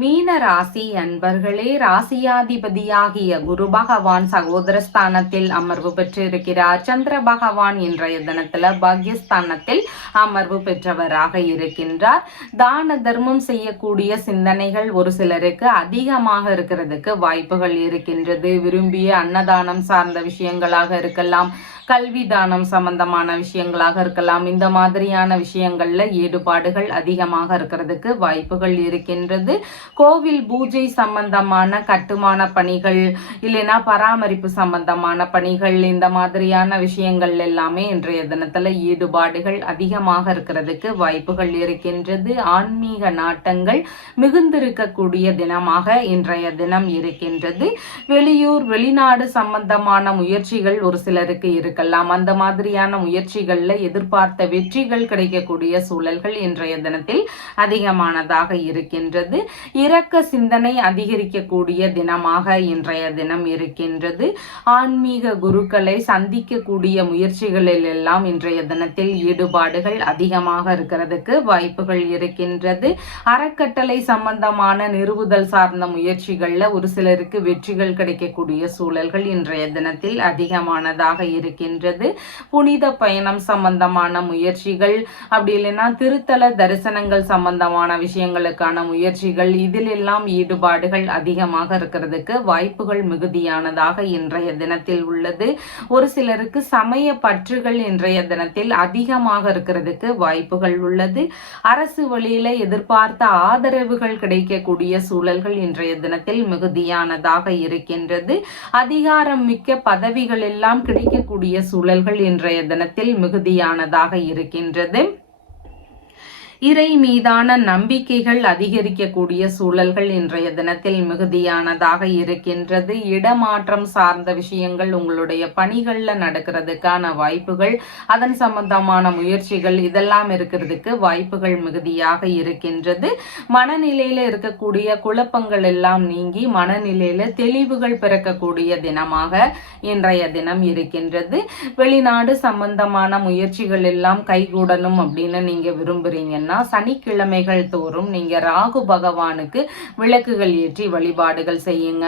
மீன ராசி அன்பர்களே, ராசியாதிபதியாகிய குரு பகவான் சகோதரஸ்தானத்தில் அமர்வு பெற்றிருக்கிறார். சந்திர பகவான் இன்றைய தினத்துல பாக்யஸ்தானத்தில் அமர்வு பெற்றவராக இருக்கின்றார். தான தர்மம் செய்யக்கூடிய சிந்தனைகள் ஒரு சிலருக்கு அதிகமாக இருக்கிறதுக்கு வாய்ப்புகள் இருக்கின்றது. விரும்பிய அன்னதானம் சார்ந்த விஷயங்களாக இருக்கலாம், கல்வி தானம் சம்பந்தமான விஷயங்களாக இருக்கலாம். இந்த மாதிரியான விஷயங்கள்ல ஈடுபாடுகள் அதிகமாக இருக்கிறதுக்கு வாய்ப்புகள் இருக்கின்றது. கோவில் பூஜை சம்பந்தமான கட்டுமான பணிகள், இல்லைன்னா பராமரிப்பு சம்பந்தமான பணிகள், இந்த மாதிரியான விஷயங்கள் எல்லாமே இன்றைய தினத்துல ஈடுபாடுகள் அதிகமாக இருக்கிறதுக்கு வாய்ப்புகள் இருக்கின்றது. ஆன்மீக நாட்டங்கள் மிகுந்திருக்கக்கூடிய தினமாக இன்றைய தினம் இருக்கின்றது. வெளியூர் வெளிநாடு சம்பந்தமான முயற்சிகள் ஒரு சிலருக்கு இருக்கலாம். அந்த மாதிரியான முயற்சிகள்ல எதிர்பார்த்த வெற்றிகள் கிடைக்கக்கூடிய சூழல்கள் இன்றைய தினத்தில் அதிகமானதாக இருக்கின்றது. இரக்க சிந்தனை அதிகரிக்கக்கூடிய தினமாக இன்றைய தினம் இருக்கின்றது. ஆன்மீக குருக்களை சந்திக்கக்கூடிய முயற்சிகளில் எல்லாம் இன்றைய தினத்தில் ஈடுபாடுகள் அதிகமாக இருக்கிறதுக்கு வாய்ப்புகள் இருக்கின்றது. அறக்கட்டளை சம்பந்தமான நிறுவுதல் சார்ந்த முயற்சிகள்ல ஒரு சிலருக்கு வெற்றிகள் கிடைக்கக்கூடிய சூழல்கள் இன்றைய தினத்தில் அதிகமானதாக இருக்கின்றது. புனித பயணம் சம்பந்தமான முயற்சிகள், அப்படி இல்லைன்னா திருத்தல தரிசனங்கள் சம்பந்தமான விஷயங்களுக்கான முயற்சிகள், இதில் எல்லாம் ஈடுபாடுகள் அதிகமாக இருக்கிறதுக்கு வாய்ப்புகள் மிகுதியானதாக இன்றைய தினத்தில் உள்ளது. ஒரு சிலருக்கு சமய பற்றுகள் இன்றைய தினத்தில் அதிகமாக இருக்கிறதுக்கு வாய்ப்புகள் உள்ளது. அரசு வழியில எதிர்பார்த்த ஆதரவுகள் கிடைக்கக்கூடிய சூழல்கள் இன்றைய தினத்தில் மிகுதியானதாக இருக்கின்றது. அதிகாரம் மிக்க பதவிகள் எல்லாம் கிடைக்கக்கூடிய சூழல்கள் இன்றைய தினத்தில் மிகுதியானதாக இருக்கின்றது. இறை மீதான நம்பிக்கைகள் அதிகரிக்கக்கூடிய சூழல்கள் இன்றைய தினத்தில் மிகுதியானதாக இருக்கின்றது. இடமாற்றம் சார்ந்த விஷயங்கள் உங்களுடைய பணிகள்ல நடக்கிறதுக்கான வாய்ப்புகள், அதன் சம்பந்தமான முயற்சிகள் இதெல்லாம் இருக்கிறதுக்கு வாய்ப்புகள் மிகுதியாக இருக்கின்றது. மனநிலையில இருக்கக்கூடிய குழப்பங்கள் எல்லாம் நீங்கி மனநிலையில தெளிவுகள் பிறக்கக்கூடிய தினமாக இன்றைய தினம் இருக்கின்றது. வெளிநாடு சம்பந்தமான முயற்சிகள் எல்லாம் கைகூடணும் அப்படின்னு நீங்க விரும்புறீங்க. சனிக்கிழமைகள் தோறும் நீங்க ராகு பகவானுக்கு விளக்குகள் ஏற்றி வழிபாடுகள் செய்யுங்க.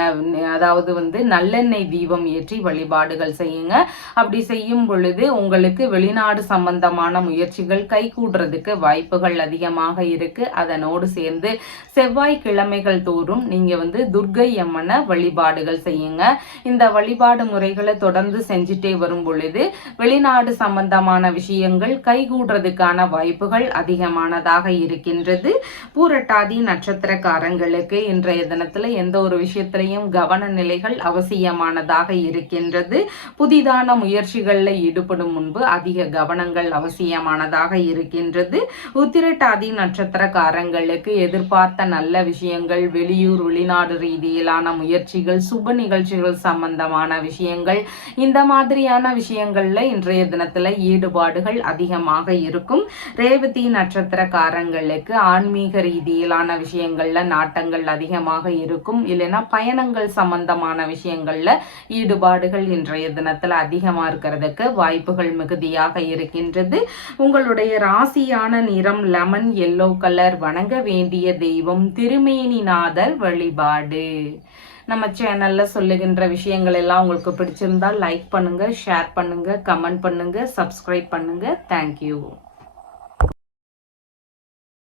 அதாவது நல்லெண்ணெய் தீபம் ஏற்றி வழிபாடுகள் செய்யுங்க. அப்படி செய்யும் பொழுது உங்களுக்கு வெளிநாடு சம்பந்தமான முயற்சிகள் கைகூடுறதுக்கு வாய்ப்புகள் அதிகமாக இருக்கு. அதனோடு சேர்ந்து செவ்வாய்க்கிழமைகள் தோறும் நீங்க துர்க்கை அம்மனை வழிபாடுகள் செய்யுங்க. இந்த வழிபாடு முறைகளை தொடர்ந்து செஞ்சுட்டே வரும் பொழுது வெளிநாடு சம்பந்தமான விஷயங்கள் கைகூடுறதுக்கான வாய்ப்புகள் அதிகமான அவசியமானதாக இருக்கின்றது. பூரட்டாதி நட்சத்திரக்காரங்களுக்கு இன்றைய தினத்துல எந்த ஒரு விஷயத்திலையும் கவன நிலைகள் அவசியமானதாக இருக்கின்றது. புதிதான முயற்சிகளில் ஈடுபடும் முன்பு அதிக கவனங்கள் அவசியமானதாக இருக்கின்றது. உத்திரட்டாதி நட்சத்திரக்காரங்களுக்கு எதிர்பார்த்த நல்ல விஷயங்கள், வெளியூர் வெளிநாடு ரீதியிலான முயற்சிகள், சுப நிகழ்ச்சிகள் சம்பந்தமான விஷயங்கள், இந்த மாதிரியான விஷயங்கள்ல இன்றைய தினத்துல ஈடுபாடுகள் அதிகமாக இருக்கும். ரேவதி நட்சத்திரக்காரங்களுக்கு ஆன்மீக ரீதியிலான விஷயங்கள்ல நாட்டங்கள் அதிகமாக இருக்கும். இல்லைன்னா பயணங்கள் சம்பந்தமான விஷயங்கள்ல ஈடுபாடுகள் இன்றைய தினத்துல அதிகமா இருக்கிறதுக்கு வாய்ப்புகள் மிகுதியாக இருக்கின்றது. உங்களுடைய ராசியான நிறம் லெமன் எல்லோ கலர். வணங்க வேண்டிய தெய்வம் திருமேனிநாதர் வழிபாடு. நம்ம சேனல்ல சொல்லுகின்ற விஷயங்கள் எல்லாம் உங்களுக்கு பிடிச்சிருந்தா லைக் பண்ணுங்க, ஷேர் பண்ணுங்க, கமெண்ட் பண்ணுங்க, சப்ஸ்கிரைப் பண்ணுங்க. தேங்க்யூ.